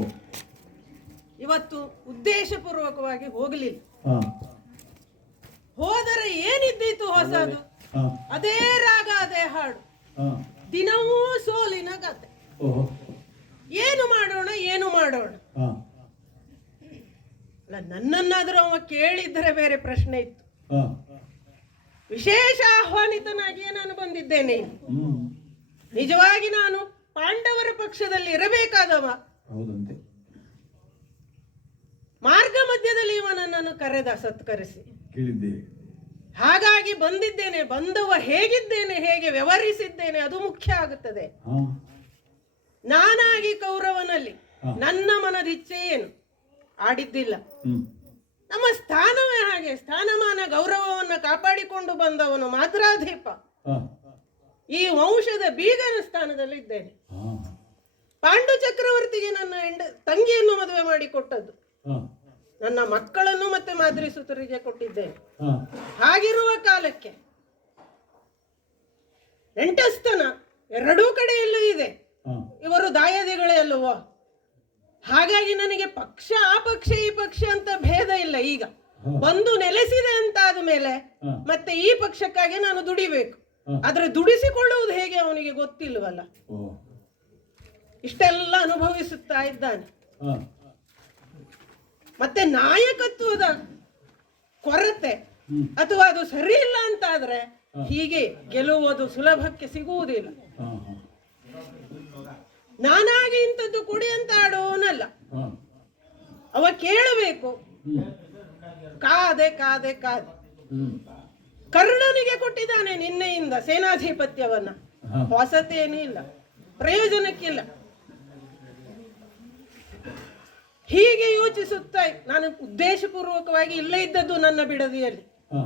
ಇವತ್ತು ಉದ್ದೇಶಪೂರ್ವಕವಾಗಿ ಹೋಗಲಿಲ್ಲ. ಹಾ ಹೋದರೆ ಏನಿದ್ದೀತು ಹೊಸದು? ಹಾ ಅದೇ ರಾಗ ಅದೇ ಹಾಡು, ಹಾ ದಿನವೂ ಸೋಲಿನ ಕತೆ. ಓಹೋ ಏನು ಮಾಡೋಣ ಏನು ಮಾಡೋಣ? ಹಾ ಅಲ್ಲ, ನನ್ನನ್ನಾದ್ರೂ ಅವ ಕೇಳಿದ್ರೆ ಬೇರೆ ಪ್ರಶ್ನೆ ಇತ್ತು. ಹಾ ವಿಶೇಷ ಆಹ್ವಾನಿತನಾಗಿಯೇ ನಾನು ಬಂದಿದ್ದೇನೆ. ಹ್ಮ್ ನಿಜವಾಗಿ ನಾನು ಪಾಂಡವರ ಪಕ್ಷದಲ್ಲಿ ಇರಬೇಕಾದವ. ಹೌದಂತೆ. ಮಾರ್ಗ ಮಧ್ಯದಲ್ಲಿ ಇವ ನನ್ನನ್ನು ಕರೆದ, ಸತ್ಕರಿಸಿ. ಕೇಳಿದ್ದೇವೆ. ಹಾಗಾಗಿ ಬಂದಿದ್ದೇನೆ. ಬಂದವ ಹೇಗಿದ್ದೇನೆ, ಹೇಗೆ ವ್ಯವಹರಿಸಿದ್ದೇನೆ, ಅದು ಮುಖ್ಯ ಆಗುತ್ತದೆ. ಹಾ ನಾನಾಗಿ ಕೌರವನಲ್ಲಿ ನನ್ನ ಮನದಿಚ್ಛೆ ಏನು ಆಡಿದ್ದಿಲ್ಲ. ಹ್ಮ್ ನಮ್ಮ ಸ್ಥಾನವೇ ಹಾಗೆ. ಸ್ಥಾನಮಾನ ಗೌರವವನ್ನು ಕಾಪಾಡಿಕೊಂಡು ಬಂದವನು ಮಾತ್ರಾಧೀಪ. ಹಾ ಈ ವಂಶದ ಬೀಗನ ಸ್ಥಾನದಲ್ಲಿ ಇದ್ದೇನೆ. ಹಾ ಪಾಂಡು ಚಕ್ರವರ್ತಿಗೆ ನನ್ನ ತಂಗಿಯನ್ನು ಮದುವೆ ಮಾಡಿಕೊಟ್ಟದ್ದು, ಹಾ ನನ್ನ ಮಕ್ಕಳನ್ನು ಮತ್ತೆ ಮಾದ್ರಿಸುತರಿಗೆ ಕೊಟ್ಟಿದ್ದೇನೆ. ಹಾ ಹಾಗಿರುವ ಕಾಲಕ್ಕೆ ನೆಂಟಸ್ತನ ಎರಡೂ ಕಡೆಯಲ್ಲೂ ಇದೆ. ಹಾ ಇವರು ದಾಯಾದಿಗಳೇ ಅಲ್ಲವೋ? ಹಾಗಾಗಿ ನನಗೆ ಪಕ್ಷ ಆ ಪಕ್ಷ ಈ ಪಕ್ಷ ಅಂತ ಭೇದ ಇಲ್ಲ. ಈಗ ಬಂದು ನೆಲೆಸಿದೆ ಅಂತ ಆದ ಮೇಲೆ ಮತ್ತೆ ಈ ಪಕ್ಷಕ್ಕಾಗಿ ನಾನು ದುಡಿಬೇಕು. ಆದ್ರೆ ದುಡಿಸಿಕೊಳ್ಳುವುದು ಹೇಗೆ ಅವನಿಗೆ ಗೊತ್ತಿಲ್ವಲ್ಲ. ಓ ಇಷ್ಟೆಲ್ಲ ಅನುಭವಿಸುತ್ತಾ ಇದ್ದಾನೆ. ಹಾ ಮತ್ತೆ ನಾಯಕತ್ವದ ಕೊರತೆ ಅಥವಾ ಅದು ಸರಿ ಇಲ್ಲ ಅಂತ ಆದ್ರೆ ಹೀಗೆ ಗೆಲ್ಲುವುದು ಸುಲಭಕ್ಕೆ ಸಿಗುವುದಿಲ್ಲ. ಹಾ ಹಾ ನಾನಾಗಿ ಇಂಥದ್ದು ಕೊಡಿ ಅಂತ ಆಡೋನಲ್ಲ. ಹಾ ಅವ ಕೇಳಬೇಕು. ಹ್ಮ್ ಕಾದೆ ಕಾದೆ ಕಾದೆ ಹ್ಮ್ ಕರ್ಣನಿಗೆ ಕೊಟ್ಟಿದ್ದಾನೆ ನಿನ್ನೆಯಿಂದ ಸೇನಾಧಿಪತ್ಯವನ್ನ. ಹಾ ಹೊಸತೇನೂ ಇಲ್ಲ, ಪ್ರಯೋಜನಕ್ಕಿಲ್ಲ. ಹೀಗೆ ಯೋಚಿಸುತ್ತಾ ನಾನು ಉದ್ದೇಶಪೂರ್ವಕವಾಗಿ ಇಲ್ಲೇ ಇದ್ದದ್ದು ನನ್ನ ಬಿಡದಿಯಲ್ಲಿ. ಹಾ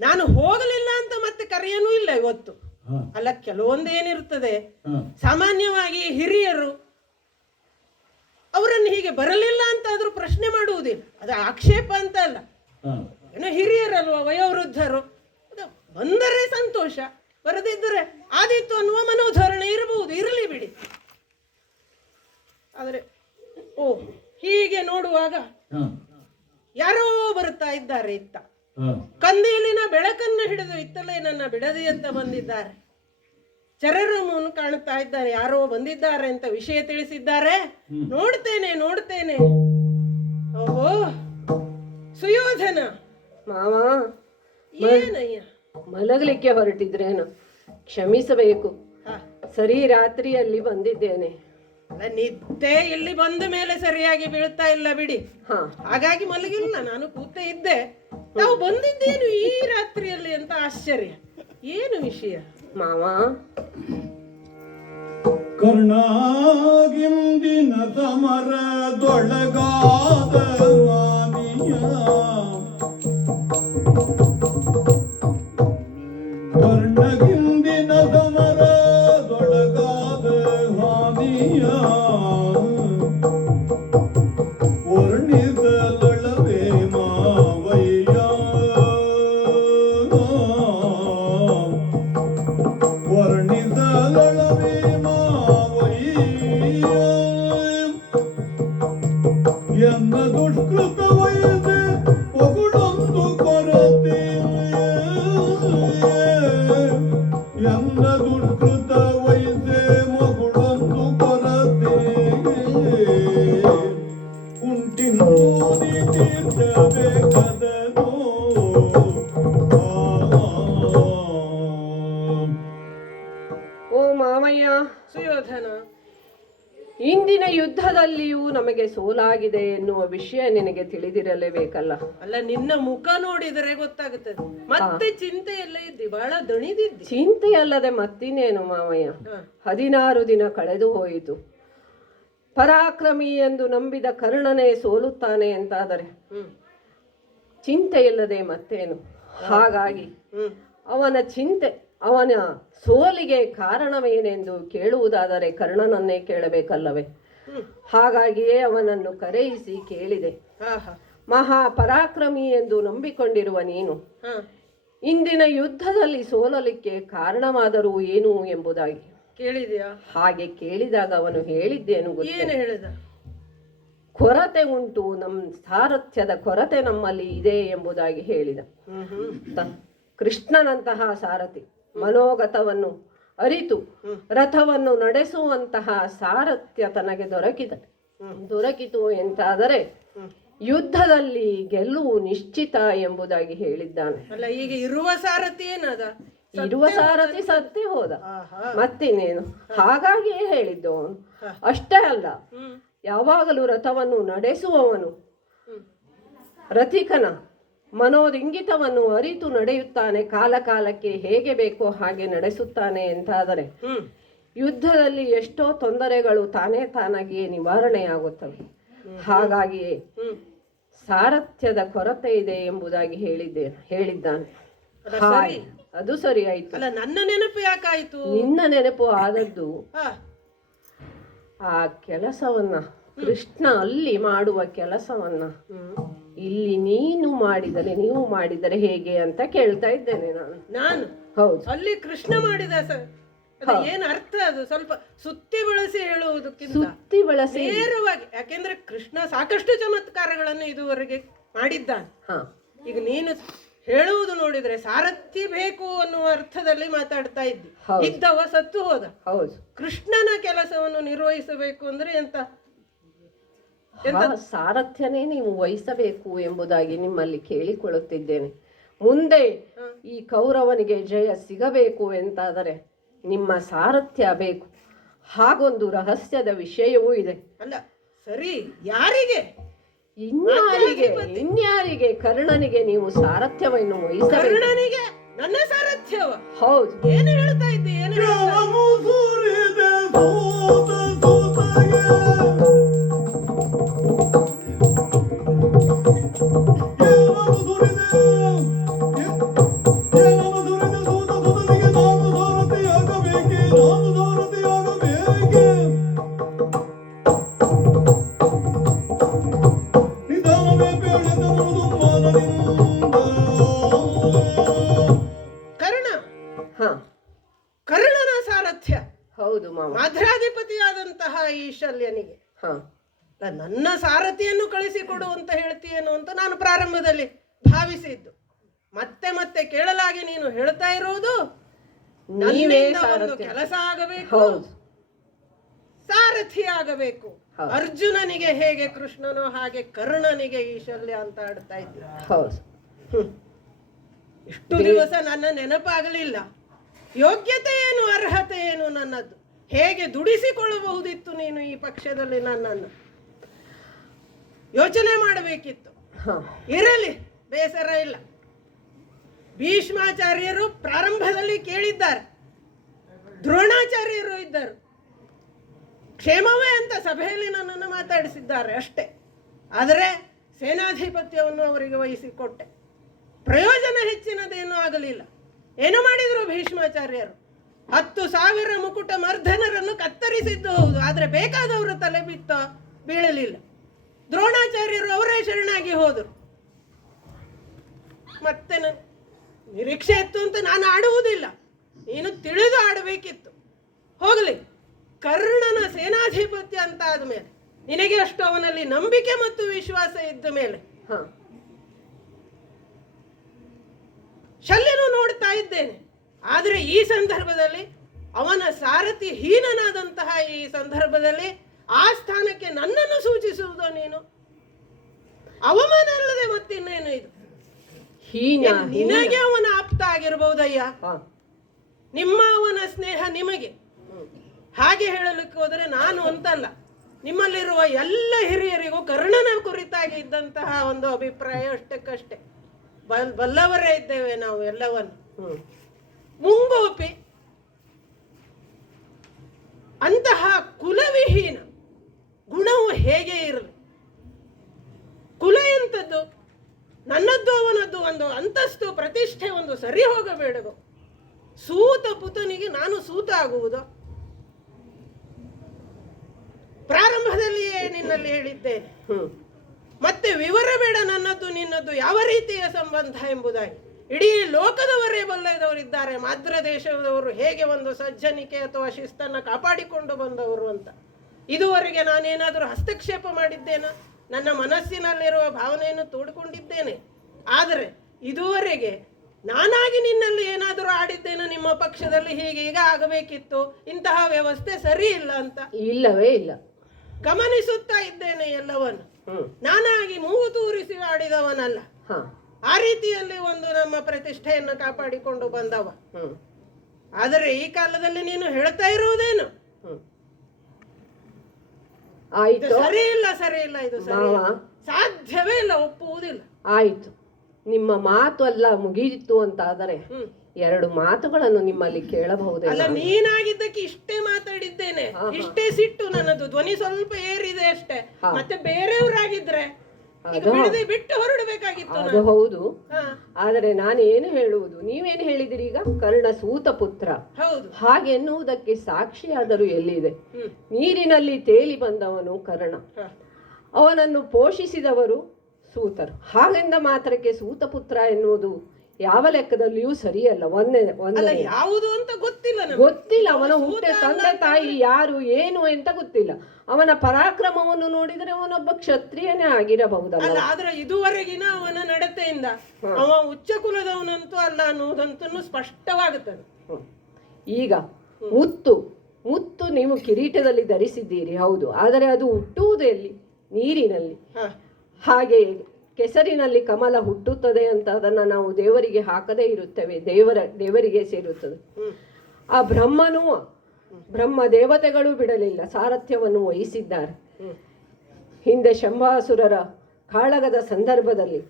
ನಾನು ಹೋಗಲಿಲ್ಲ ಅಂತ ಮತ್ತೆ ಕರೆಯನೂ ಇಲ್ಲ ಇವತ್ತು. ಹಾ ಅಲ್ಲ, ಕೆಲವೊಂದು ಏನಿರ್ತದೆ, ಹಾ ಸಾಮಾನ್ಯವಾಗಿ ಹಿರಿಯರು ಅವರನ್ನು ಹೀಗೆ ಬರಲಿಲ್ಲ ಅಂತ ಆದ್ರೂ ಪ್ರಶ್ನೆ ಮಾಡುವುದಿಲ್ಲ. ಅದು ಆಕ್ಷೇಪ ಅಂತ ಅಲ್ಲ. ಹಾ ಏನೋ ಹಿರಿಯರಲ್ವ, ವಯೋವೃದ್ಧರು, ಅದು ಬಂದರೆ ಸಂತೋಷ, ಬರದಿದ್ದರೆ ಆದೀತು ಅನ್ನುವ ಮನೋಧರಣೆ ಇರಬಹುದು. ಇರಲಿ ಬಿಡಿ. ಆದರೆ ಓ ಹೀಗೆ ನೋಡುವಾಗ ಹಾ ಯಾರೋ ಬರುತ್ತಾ ಇದ್ದಾರೆ ಇತ್ತ. ಹಾ ಕಂದೀಲಿನ ಬೆಳಕನ್ನು ಹಿಡಿದು ಇತ್ತಲೇ ನನ್ನ ಬಿಡದಿ ಅಂತ ಬಂದಿದ್ದಾರೆ. ಚರರಮೂನು ಕಾಣುತ್ತಾ ಇದ್ದಾರೆ. ಯಾರೋ ಬಂದಿದ್ದಾರೆ ಅಂತ ವಿಷಯ ತಿಳಿಸಿದ್ದಾರೆ. ನೋಡ್ತೇನೆ ನೋಡ್ತೇನೆ. ಓಹೋ, ಸುಯೋಧನ. ಮಾವ, ಏನಯ್ಯ? ಮಲಗಲಿಕ್ಕೆ ಹೊರಟಿದ್ರೇನು? ಕ್ಷಮಿಸಬೇಕು. ಹ, ಸರಿ ರಾತ್ರಿಯಲ್ಲಿ ಬಂದಿದ್ದೇನೆ. ಅಲ್ಲ, ನಿದ್ದೆ ಇಲ್ಲಿ ಬಂದ ಮೇಲೆ ಸರಿಯಾಗಿ ಬೀಳ್ತಾ ಇಲ್ಲ ಬಿಡಿ. ಹಾ ಹಾಗಾಗಿ ಮಲಗಿಲ್ಲ, ನಾನು ಕೂತೇ ಇದ್ದೆ. ನಾವು ಬಂದಿದ್ದೇನು ಈ ರಾತ್ರಿಯಲ್ಲಿ ಅಂತ ಆಶ್ಚರ್ಯ. ಏನು ವಿಷಯ ಮಾವ? ಕರ್ಣಾಗಿಂದಿನ ಸಮರದೊಳಗಾದ ವಾಣಿಯ ಕರ್ಣಗಿಂದಿನ ಸಮರದೊಳಗಾದ ಹಾನಿಯ ವರ್ಣಿಸಲೊಳವೇ ಮಾವಯ್ಯ ವರ್ಣಿಸಲೊಳವೇ ಮಾವಯ್ಯ ಎನ್ನ ದುಷ್ಕೃತ ವಯಸ್ಸೆ ಒಗುಳೊಂದು ಕೊರತೆ ಎನ್ನ ದುಷ್ಕೃತ ವಯಸ್ಸೆ ಮಗುಳೊಂದು ಕೊರತೆ ಉಂಟಿನ್ನು ತೀರ್ಚಬೇಕದನು. ಓ ಮಾವಯ್ಯ, ಸುಯೋಧನ, ಇಂದಿನ ಯುದ್ಧದಲ್ಲಿಯೂ ನಮಗೆ ಸೋಲಾಗಿದೆ ಎನ್ನುವ ವಿಷಯ ನಿನಗೆ ತಿಳಿದಿರಲೇಬೇಕಲ್ಲ. ಅಲ್ಲ, ನಿನ್ನ ಮುಖ ನೋಡಿದರೆ ಗೊತ್ತಾಗುತ್ತದೆ. ಮತ್ತೆ ಚಿಂತೆಯಲ್ಲ ಇದ್ದಿ, ಬಹಳ ದಣಿದಿದ್ದಿ. ಚಿಂತೆಯಲ್ಲದೆ ಮತ್ತಿನೇನು ಮಾವಯ್ಯ? 16 ದಿನ ಕಳೆದು ಹೋಯಿತು. ಪರಾಕ್ರಮಿ ಎಂದು ನಂಬಿದ ಕರ್ಣನೇ ಸೋಲುತ್ತಾನೆ ಅಂತಾದರೆ ಚಿಂತೆ ಇಲ್ಲದೆ ಮತ್ತೇನು? ಹಾಗಾಗಿ ಅವನ ಚಿಂತೆ, ಅವನ ಸೋಲಿಗೆ ಕಾರಣವೇನೆಂದು ಕೇಳುವುದಾದರೆ ಕರ್ಣನನ್ನೇ ಕೇಳಬೇಕಲ್ಲವೇ? ಹಾಗಾಗಿಯೇ ಅವನನ್ನು ಕರೆಯಿಸಿ ಕೇಳಿದೆ. ಮಹಾಪರಾಕ್ರಮಿ ಎಂದು ನಂಬಿಕೊಂಡಿರುವ ನೀನು ಇಂದಿನ ಯುದ್ಧದಲ್ಲಿ ಸೋಲಲಿಕ್ಕೆ ಕಾರಣವಾದರೂ ಏನು ಎಂಬುದಾಗಿ. ಕೇಳಿದ್ಯಾ? ಹಾಗೆ ಕೇಳಿದಾಗ ಅವನು ಹೇಳಿದ್ದೇನು ಗೊತ್ತೇ? ಏನು ಹೇಳಿದ? ಕೊರತೆ ಉಂಟು, ಸಾರಥ್ಯದ ಕೊರತೆ ನಮ್ಮಲ್ಲಿ ಇದೆ ಎಂಬುದಾಗಿ ಹೇಳಿದ. ಕೃಷ್ಣನಂತಹ ಸಾರಥಿ ಮನೋಗತವನ್ನು ಅರಿತು ರಥವನ್ನು ನಡೆಸುವಂತಹ ಸಾರಥ್ಯ ತನಗೆ ದೊರಕಿತು ಎಂತಾದರೆ ಯುದ್ಧದಲ್ಲಿ ಗೆಲುವು ನಿಶ್ಚಿತ ಎಂಬುದಾಗಿ ಹೇಳಿದ್ದಾನೆ. ಅಲ್ಲ, ಈಗ ಇರುವ ಸಾರಥಿ ಏನದ? ಇರುವ ಸಾರಥಿ ಸತ್ತೇ ಹೋದ, ಮತ್ತಿನ್ನೇನು. ಹಾಗಾಗಿಯೇ ಹೇಳಿದ್ದು ಅವನು. ಅಷ್ಟೇ ಅಲ್ಲ, ಯಾವಾಗಲೂ ರಥವನ್ನು ನಡೆಸುವವನು ರಥಿಕನ ಮನೋದಿಂಗಿತವನ್ನು ಅರಿತು ನಡೆಯುತ್ತಾನೆ, ಕಾಲ ಕಾಲಕ್ಕೆ ಹೇಗೆ ಬೇಕೋ ಹಾಗೆ ನಡೆಸುತ್ತಾನೆ ಎಂತಾದರೆ ಯುದ್ಧದಲ್ಲಿ ಎಷ್ಟೋ ತೊಂದರೆಗಳು ತಾನಾಗಿಯೇ ನಿವಾರಣೆಯಾಗುತ್ತವೆ. ಹಾಗಾಗಿಯೇ ಸಾರಥ್ಯದ ಕೊರತೆ ಇದೆ ಎಂಬುದಾಗಿ ಹೇಳಿದ್ದಾನೆ. ಅದು ಸರಿ ಆಯ್ತು. ಅಲ್ಲ, ನನ್ನ ನೆನಪು ಯಾಕಾಯ್ತು? ನಿನ್ನ ನೆನಪು ಆದದ್ದು ಆ ಕೆಲಸವನ್ನ, ಕೃಷ್ಣ ಅಲ್ಲಿ ಮಾಡುವ ಕೆಲಸವನ್ನ ಇಲ್ಲಿ ನೀವು ಮಾಡಿದರೆ ಹೇಗೆ ಅಂತ ಕೇಳ್ತಾ ಇದ್ದೇನೆ ನಾನು. ಹೌದು, ಅಲ್ಲಿ ಕೃಷ್ಣ ಮಾಡಿದ ಏನ್ ಅರ್ಥ? ಅದು ಸ್ವಲ್ಪ ಸುತ್ತಿ ಬಳಸಿ ಹೇಳುವುದಕ್ಕಿಂತ ನೇರವಾಗಿ, ಯಾಕೆಂದ್ರೆ ಕೃಷ್ಣ ಸಾಕಷ್ಟು ಚಮತ್ಕಾರಗಳನ್ನು ಇದುವರೆಗೆ ಮಾಡಿದ್ದಾನೆ. ಈಗ ನೀನು ಹೇಳುವುದು ನೋಡಿದ್ರೆ ಸಾರಥಿ ಬೇಕು ಅನ್ನುವ ಅರ್ಥದಲ್ಲಿ ಮಾತಾಡ್ತಾ ಇದ್ದಿ. ಇದ್ದವ ಸತ್ತು ಹೋದ. ಹೌದು, ಕೃಷ್ಣನ ಕೆಲಸವನ್ನು ನಿರ್ವಹಿಸಬೇಕು ಅಂದ್ರೆ ಎಂತ ಸಾರಥ್ಯನೇ ನೀವು ವಹಿಸಬೇಕು ಎಂಬುದಾಗಿ ನಿಮ್ಮಲ್ಲಿ ಕೇಳಿಕೊಳ್ಳುತ್ತಿದ್ದೇನೆ. ಮುಂದೆ ಈ ಕೌರವನಿಗೆ ಜಯ ಸಿಗಬೇಕು ಎಂತಾದರೆ ನಿಮ್ಮ ಸಾರಥ್ಯ ಬೇಕು. ಹಾಗೊಂದು ರಹಸ್ಯದ ವಿಷಯವೂ ಇದೆ. ಅಲ್ಲ ಸರಿ, ಯಾರಿಗೆ? ಇನ್ಯಾರಿಗೆ? ಕರ್ಣನಿಗೆ ನೀವು ಸಾರಥ್ಯವನ್ನು ವಹಿಸಬೇಕು. ಕರ್ಣನಿಗೆ ನನ್ನ ಸಾರಥ್ಯವ? ಹೌದು. ಏನು ಹೇಳ್ತಾ ಇದ್ದೆ? ಕರ್ಣನ ಸಾರಥ್ಯ? ಹೌದು ಮಾಮ. ಮಾಧ್ರಾಧಿಪತಿಯಾದಂತಹ ಈ ಶಲ್ಯನಿಗೆ ನನ್ನ ಸಾರಥಿಯನ್ನು ಕಳಿಸಿಕೊಡು ಅಂತ ಹೇಳ್ತೀಯೇನು ಅಂತ ನಾನು ಪ್ರಾರಂಭದಲ್ಲಿ ಭಾವಿಸಿದ್ದು. ಮತ್ತೆ ಕೇಳಲಾಗಿ ನೀನು ಹೇಳ್ತಾ ಇರೋದು ಕೆಲಸ ಆಗಬೇಕು, ಸಾರಥಿ ಆಗಬೇಕು. ಅರ್ಜುನನಿಗೆ ಹೇಗೆ ಕೃಷ್ಣನೋ ಹಾಗೆ ಕರ್ಣನಿಗೆ ಈ ಶಲ್ಯ ಅಂತ ಆಡ್ತಾ ಇದ್ದ. ಇಷ್ಟು ದಿವಸ ನನ್ನ ನೆನಪಾಗಲಿಲ್ಲ. ಯೋಗ್ಯತೆ ಏನು, ಅರ್ಹತೆ ಏನು ನನ್ನದು? ಹೇಗೆ ದುಡಿಸಿಕೊಳ್ಳಬಹುದಿತ್ತು ನೀನು ಈ ಪಕ್ಷದಲ್ಲಿ? ನನ್ನನ್ನು ಯೋಚನೆ ಮಾಡಬೇಕಿತ್ತು. ಇರಲಿ, ಬೇಸರ ಇಲ್ಲ. ಭೀಷ್ಮಾಚಾರ್ಯರು ಪ್ರಾರಂಭದಲ್ಲಿ ಕೇಳಿದ್ದಾರೆ, ದ್ರೋಣಾಚಾರ್ಯರು ಇದ್ದರು, ಕ್ಷೇಮವೇ ಅಂತ ಸಭೆಯಲ್ಲಿ ನನ್ನನ್ನು ಮಾತಾಡಿಸಿದ್ದಾರೆ ಅಷ್ಟೇ. ಆದರೆ ಸೇನಾಧಿಪತ್ಯವನ್ನು ಅವರಿಗೆ ವಹಿಸಿಕೊಟ್ಟೆ. ಪ್ರಯೋಜನ ಹೆಚ್ಚಿನದೇನೂ ಆಗಲಿಲ್ಲ. ಏನು ಮಾಡಿದ್ರು ಭೀಷ್ಮಾಚಾರ್ಯರು? 10,000 ಮುಕುಟ ಮರ್ಧನರನ್ನು ಕತ್ತರಿಸಿದ್ದು ಹೌದು, ಆದರೆ ಬೇಕಾದವರು ತಲೆ ಬೀಳಲಿಲ್ಲ. ದ್ರೋಣಾಚಾರ್ಯರು ಅವರೇ ಶರಣಾಗಿ ಹೋದರು. ಮತ್ತೆ ನಿರೀಕ್ಷೆ ಇತ್ತು ಅಂತ ನಾನು ಆಡುವುದಿಲ್ಲ, ನೀನು ತಿಳಿದು ಆಡಬೇಕಿತ್ತು. ಹೋಗಲಿ, ಕರ್ಣನ ಸೇನಾಧಿಪತ್ಯ ಅಂತ ಆದ್ಮೇಲೆ ನಿನಗೆ ಅಷ್ಟು ಅವನಲ್ಲಿ ನಂಬಿಕೆ ಮತ್ತು ವಿಶ್ವಾಸ ಇದ್ದ ಮೇಲೆ ಶಲ್ಯನು ನೋಡ್ತಾ ಇದ್ದೇನೆ. ಆದರೆ ಈ ಸಂದರ್ಭದಲ್ಲಿ ಅವನ ಸಾರಥಿ ಹೀನನಾದಂತಹ ಈ ಸಂದರ್ಭದಲ್ಲಿ ಆ ಸ್ಥಾನಕ್ಕೆ ನನ್ನನ್ನು ಸೂಚಿಸುವುದು ನೀನು ಅವಮಾನ ಅಲ್ಲದೆ ಮತ್ತಿನ್ನೇನು ಇದು? ನಿನಗೆ ಅವನ ಆಪ್ತ ಆಗಿರಬಹುದಯ್ಯ, ಅವನ ಸ್ನೇಹ ನಿಮಗೆ. ಹಾಗೆ ಹೇಳಲಿಕ್ಕೆ ಹೋದರೆ ನಾನು ಅಂತಲ್ಲ, ನಿಮ್ಮಲ್ಲಿರುವ ಎಲ್ಲ ಹಿರಿಯರಿಗೂ ಕರ್ಣನ ಕುರಿತಾಗಿ ಇದ್ದಂತಹ ಒಂದು ಅಭಿಪ್ರಾಯ ಅಷ್ಟಕ್ಕಷ್ಟೇ. ಬಲ್ಲವರೇ ಇದ್ದೇವೆ ನಾವು ಎಲ್ಲವನ್ನು. ಮುಂಗೋಪಿ ಅಂತಹ ಕುಲವಿಹೀನ ಗುಣವು ಹೇಗೆ ಇರಲಿ? ಕುಲ ಎಂಥದ್ದು? ನನ್ನದ್ದು ಅವನದ್ದು ಒಂದು ಅಂತಸ್ತು ಪ್ರತಿಷ್ಠೆ ಒಂದು ಸರಿ ಹೋಗಬೇಡದು. ಸೂತ ಪುತನಿಗೆ ನಾನು ಸೂತ ಆಗುವುದು? ಪ್ರಾರಂಭದಲ್ಲಿಯೇ ನಿನ್ನಲ್ಲಿ ಹೇಳಿದ್ದೇನೆ. ಮತ್ತೆ ವಿವರ ಬೇಡ ನನ್ನದ್ದು ನಿನ್ನದ್ದು ಯಾವ ರೀತಿಯ ಸಂಬಂಧ ಎಂಬುದಾಗಿ. ಇಡೀ ಲೋಕದವರೇ ಬಲ್ಲದವರಿದ್ದಾರೆ ಮಾದ್ರ ದೇಶದವರು ಹೇಗೆ ಒಂದು ಸಜ್ಜನಿಕೆ ಅಥವಾ ಶಿಸ್ತನ್ನು ಕಾಪಾಡಿಕೊಂಡು ಬಂದವರು ಅಂತ. ಇದುವರೆಗೆ ನಾನೇನಾದರೂ ಹಸ್ತಕ್ಷೇಪ ಮಾಡಿದ್ದೇನಾ? ನನ್ನ ಮನಸ್ಸಿನಲ್ಲಿರುವ ಭಾವನೆಯನ್ನು ತೋಡಿಕೊಂಡಿದ್ದೇನೆ. ಆದರೆ ಇದುವರೆಗೆ ನಾನಾಗಿ ನಿನ್ನಲ್ಲಿ ಏನಾದರೂ ಆಡಿದ್ದೇನೋ ನಿಮ್ಮ ಪಕ್ಷದಲ್ಲಿ ಹೀಗೆ ಈಗ ಆಗಬೇಕಿತ್ತು, ಇಂತಹ ವ್ಯವಸ್ಥೆ ಸರಿ ಇಲ್ಲ ಅಂತ? ಇಲ್ಲವೇ ಇಲ್ಲ. ಗಮನಿಸುತ್ತಾ ಇದ್ದೇನೆ ಎಲ್ಲವನ್ನು. ನಾನಾಗಿ ಮೂಗು ತೂರಿಸಿ ಆಡಿದವನಲ್ಲ. ಆ ರೀತಿಯಲ್ಲಿ ಒಂದು ನಮ್ಮ ಪ್ರತಿಷ್ಠೆಯನ್ನು ಕಾಪಾಡಿಕೊಂಡು ಬಂದವ. ಆದರೆ ಈ ಕಾಲದಲ್ಲಿ ನೀನು ಹೇಳ್ತಾ ಇರುವುದೇನು? ಆಯ್ತು, ಸರಿ ಇಲ್ಲ, ಸರಿ ಇಲ್ಲ, ಇದು ಸರಿ ಇಲ್ಲ. ಸಾಧ್ಯವೇ ಇಲ್ಲ, ಒಪ್ಪುವುದಿಲ್ಲ. ಆಯ್ತು, ನಿಮ್ಮ ಮಾತು ಅಲ್ಲ ಮುಗಿಯಿತು ಅಂತಾದರೆ 2 ಮಾತುಗಳನ್ನು ನಿಮ್ಮಲ್ಲಿ ಕೇಳಬಹುದೇ? ಅಲ್ಲ, ನೀನಾಗಿದ್ದಕ್ಕೆ ಇಷ್ಟೇ ಮಾತಾಡಿದ್ದೇನೆ, ಇಷ್ಟೇ ಸಿಟ್ಟು ನನ್ನದು. ಧ್ವನಿ ಸ್ವಲ್ಪ ಏರಿದೆ ಅಷ್ಟೇ. ಮತ್ತೆ ಬೇರೆಯವರಾಗಿದ್ರೆ ಬಿಟ್ಟು ಹೊರಡಬೇಕಾಗಿತ್ತು. ಅದು ಹೌದು. ಆದರೆ ನಾನೇನು ಹೇಳುವುದು, ನೀವೇನು ಹೇಳಿದಿರಿ ಈಗ? ಕರ್ಣ ಸೂತ ಪುತ್ರ. ಹೌದು. ಹಾಗೆ ಎನ್ನುವುದಕ್ಕೆ ಸಾಕ್ಷಿಯಾದರೂ ಎಲ್ಲಿದೆ? ನೀರಿನಲ್ಲಿ ತೇಲಿ ಬಂದವನು ಕರ್ಣ, ಅವನನ್ನು ಪೋಷಿಸಿದವರು ಸೂತರು. ಹಾಗೆಂದ ಮಾತ್ರಕ್ಕೆ ಸೂತ ಪುತ್ರ ಎನ್ನುವುದು ಯಾವ ಲೆಕ್ಕದಲ್ಲಿಯೂ ಸರಿಯಲ್ಲ. ಒಂದೇ ಯಾವುದು ಅಂತ ಗೊತ್ತಿಲ್ಲ. ಅವನ ಹುಟ್ಟೆ ತಂದೆ ತಾಯಿ ಯಾರು ಏನು ಅಂತ ಗೊತ್ತಿಲ್ಲ. ಅವನ ಪರಾಕ್ರಮವನ್ನು ನೋಡಿದರೆ ಅವನೊಬ್ಬ ಕ್ಷತ್ರಿಯನೇ ಆಗಿರಬಹುದಲ್ಲ. ಆದ್ರೆ ಇದುವರೆಗಿನ ಅವನ ನಡತೆಯಿಂದ ಅವ ಉಚ್ಚ ಕುಲದವನಂತೂ ಅಲ್ಲ ಅನ್ನುವುದಂತೂ ಸ್ಪಷ್ಟವಾಗುತ್ತದೆ. ಈಗ ಮುತ್ತು ನೀವು ಕಿರೀಟದಲ್ಲಿ ಧರಿಸಿದ್ದೀರಿ, ಹೌದು. ಆದರೆ ಅದು ಹುಟ್ಟುವುದು ಎಲ್ಲಿ? ನೀರಿನಲ್ಲಿ. ಹಾಗೆ ಕೆಸರಿನಲ್ಲಿ ಕಮಲ ಹುಟ್ಟುತ್ತದೆ ಅಂತ ಅದನ್ನ ನಾವು ದೇವರಿಗೆ ಹಾಕದೇ ಇರುತ್ತೇವೆ, ದೇವರಿಗೆ ಸೇರುತ್ತದೆ. ಆ ಬ್ರಹ್ಮ ದೇವತೆಗಳು ಬಿಡಲಿಲ್ಲ, ಸಾರಥ್ಯವನ್ನು ವಹಿಸಿದ್ದಾರೆ. ಹಿಂದೆ ಶಂಭಾಸುರರ ಕಾಳಗದ ಸಂದರ್ಭದಲ್ಲಿ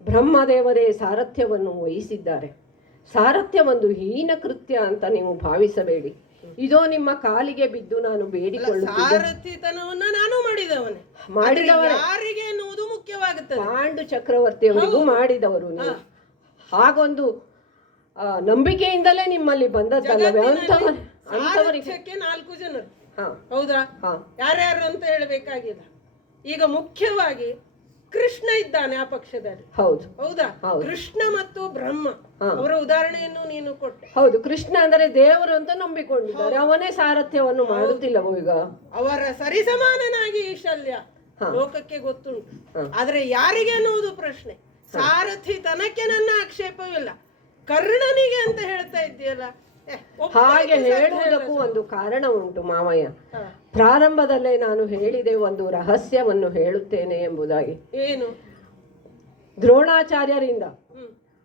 ಬ್ರಹ್ಮದೇವರೇ ಸಾರಥ್ಯವನ್ನು ವಹಿಸಿದ್ದಾರೆ. ಸಾರಥ್ಯ ಒಂದು ಹೀನ ಕೃತ್ಯ ಅಂತ ನೀವು ಭಾವಿಸಬೇಡಿ. ಇದೋ ನಿಮ್ಮ ಕಾಲಿಗೆ ಬಿದ್ದು ನಾನು ಬೇಡಿಕೊಳ್ಳುತ್ತೇನೆ. ನಾನು ಮಾಡಿದವನೇ, ಯಾರಿಗೆ ಎನ್ನುವುದು ಮುಖ್ಯವಾಗುತ್ತದೆ. ಪಾಂಡು ಚಕ್ರವರ್ತಿಯವರಿಗೂ ಮಾಡಿದವರು ನೀವು. ಹಾಗೊಂದು ನಂಬಿಕೆಯಿಂದಲೇ ನಿಮ್ಮಲ್ಲಿ ಬಂದದ್ದಲ್ಲವೇ? ಅಂತವರಿಗೆ 4 ಜನರು, ಹೌದಾ? ಯಾರ್ಯಾರು ಅಂತ ಹೇಳಬೇಕಾಗಿಲ್ಲ. ಈಗ ಮುಖ್ಯವಾಗಿ ಕೃಷ್ಣ ಇದ್ದಾನೆ ಆ ಪಕ್ಷದಲ್ಲಿ, ಹೌದು. ಹೌದಾ? ಕೃಷ್ಣ ಮತ್ತು ಬ್ರಹ್ಮ ಅವರ ಉದಾಹರಣೆಯನ್ನು ನೀನು ಕೊಟ್ಟೆ. ಹೌದು, ಕೃಷ್ಣ ಅಂದರೆ ದೇವರು ಅಂತ ನಂಬಿಕೊಂಡಿದ್ದಾರೆ. ಅವನೇ ಸಾರಥ್ಯವನ್ನು ಮಾಡುತ್ತಿಲ್ಲವೋ ಈಗ? ಅವರ ಸರಿಸಮಾನನಾಗಿ ಈ ಶಲ್ಯ ಲೋಕಕ್ಕೆ ಗೊತ್ತುಂಟು. ಆದ್ರೆ ಯಾರಿಗೆ ಅನ್ನುವುದು ಪ್ರಶ್ನೆ. ಸಾರಥಿ ತನಕ್ಕೆ ನನ್ನ ಆಕ್ಷೇಪವಿಲ್ಲ, ಕರ್ಣನಿಗೆ ಅಂತ ಹೇಳ್ತಾ ಇದ್ದೀಯಲ್ಲ. ಹಾಗೆ ಹೇಳುವುದಕ್ಕೂ ಒಂದು ಕಾರಣ ಉಂಟು ಮಾವಯ್ಯ. ಪ್ರಾರಂಭದಲ್ಲೇ ನಾನು ಹೇಳಿದೆ, ಒಂದು ರಹಸ್ಯವನ್ನು ಹೇಳುತ್ತೇನೆ ಎಂಬುದಾಗಿ. ಏನು? ದ್ರೋಣಾಚಾರ್ಯರಿಂದ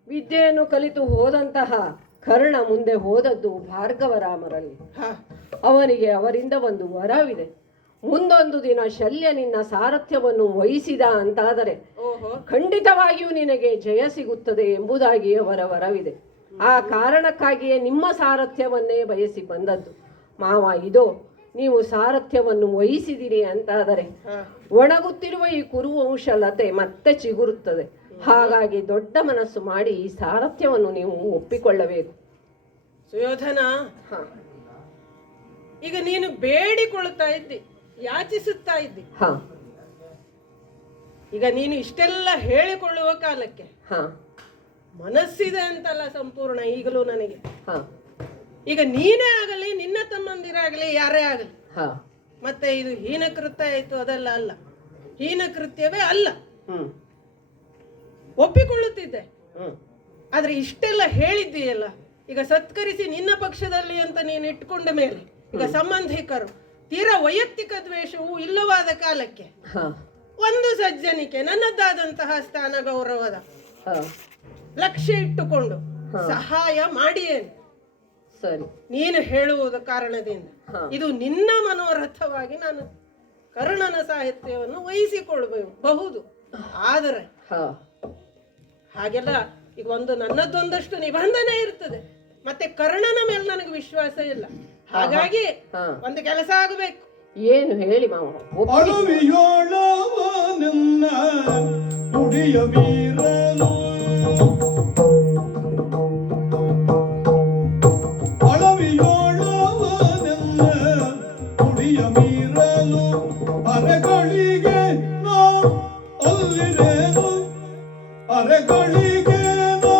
ವಿದ್ಯೆಯನ್ನು ಕಲಿತು ಹೋದಂತಹ ಕರ್ಣ ಮುಂದೆ ಹೋದದ್ದು ಭಾರ್ಗವರಾಮರಲ್ಲಿ. ಅವನಿಗೆ ಅವರಿಂದ ಒಂದು ವರವಿದೆ. ಮುಂದೊಂದು ದಿನ ಶಲ್ಯ ನಿನ್ನ ಸಾರಥ್ಯವನ್ನು ವಹಿಸಿದ ಅಂತಾದರೆ ಖಂಡಿತವಾಗಿಯೂ ನಿನಗೆ ಜಯ ಸಿಗುತ್ತದೆ ಎಂಬುದಾಗಿ ಅವರ ವರವಿದೆ. ಆ ಕಾರಣಕ್ಕಾಗಿಯೇ ನಿಮ್ಮ ಸಾರಥ್ಯವನ್ನೇ ಬಯಸಿ ಬಂದದ್ದು. ಮಾವ, ಇದೋ ನೀವು ಸಾರಥ್ಯವನ್ನು ವಹಿಸಿದಿರಿ ಅಂತಾದರೆ ಒಣಗುತ್ತಿರುವ ಈ ಕುರುವಂಶಲತೆ ಮತ್ತೆ ಚಿಗುರುತ್ತದೆ. ಹಾಗಾಗಿ ದೊಡ್ಡ ಮನಸ್ಸು ಮಾಡಿ ಈ ಸಾರಥ್ಯವನ್ನು ನೀವು ಒಪ್ಪಿಕೊಳ್ಳಬೇಕು. ಸುಯೋಧನ, ಈಗ ನೀನು ಬೇಡಿಕೊಳ್ತಾ ಇದ್ದಿ, ಯಾಚಿಸುತ್ತಾ ಇದ್ದಿ. ಈಗ ನೀನು ಇಷ್ಟೆಲ್ಲ ಹೇಳಿಕೊಳ್ಳುವ ಕಾಲಕ್ಕೆ ಮನಸ್ಸಿದೆ ಅಂತಲ್ಲ ಸಂಪೂರ್ಣ ಈಗಲೂ ನನಗೆ. ಈಗ ನೀನೇ ಆಗಲಿ, ನಿನ್ನ ತಮ್ಮಂದಿರಾಗಲಿ, ಯಾರೇ ಆಗಲಿ, ಮತ್ತೆ ಇದು ಹೀನಕೃತ್ಯ ಆಯ್ತು ಅದೆಲ್ಲ ಅಲ್ಲ, ಹೀನಕೃತ್ಯವೇ ಅಲ್ಲ, ಒಪ್ಪಿಕೊಳ್ಳುತ್ತಿದ್ದೆ. ಆದ್ರೆ ಇಷ್ಟೆಲ್ಲ ಹೇಳಿದ್ದೀಯಲ್ಲ, ಈಗ ಸತ್ಕರಿಸಿ ನಿನ್ನ ಪಕ್ಷದಲ್ಲಿ ಅಂತ ನೀನು ಇಟ್ಕೊಂಡ ಮೇಲೆ ಈಗ ಸಂಬಂಧಿಕರು ತೀರಾ ವೈಯಕ್ತಿಕ ದ್ವೇಷವು ಇಲ್ಲವಾದ ಕಾಲಕ್ಕೆ ಒಂದು ಸಜ್ಜನಿಕೆ, ನನ್ನದಾದಂತಹ ಸ್ಥಾನ ಗೌರವದ ಲಕ್ಷ್ಯ ಇಟ್ಟುಕೊಂಡು ಸಹಾಯ ಮಾಡಿಯೇನು ಸರಿ ನೀನು ಹೇಳುವುದ ಕಾರಣದಿಂದ ಇದು ನಿನ್ನ ಮನೋರಥವಾಗಿ ನಾನು ಕರ್ಣನ ಸಾಹಿತ್ಯವನ್ನು ವಹಿಸಿಕೊಳ್ಳಬಹುದು. ಆದರೆ ಹಾಗೆಲ್ಲ ಈಗ ಒಂದು ನನ್ನದೊಂದಷ್ಟು ನಿಬಂಧನೆ ಇರ್ತದೆ, ಮತ್ತೆ ಕರ್ಣನ ಮೇಲೆ ನನಗೆ ವಿಶ್ವಾಸ ಇಲ್ಲ. ಹಾಗಾಗಿ ಒಂದು ಕೆಲಸ ಆಗಬೇಕು. ಏನು ಹೇಳಿ ಮಾವ? ಅರೆಗಳಿಗೆ ನಾ ಅಲ್ಲಿರೇನು, ಅರೆಗಳಿಗೆ ನಾ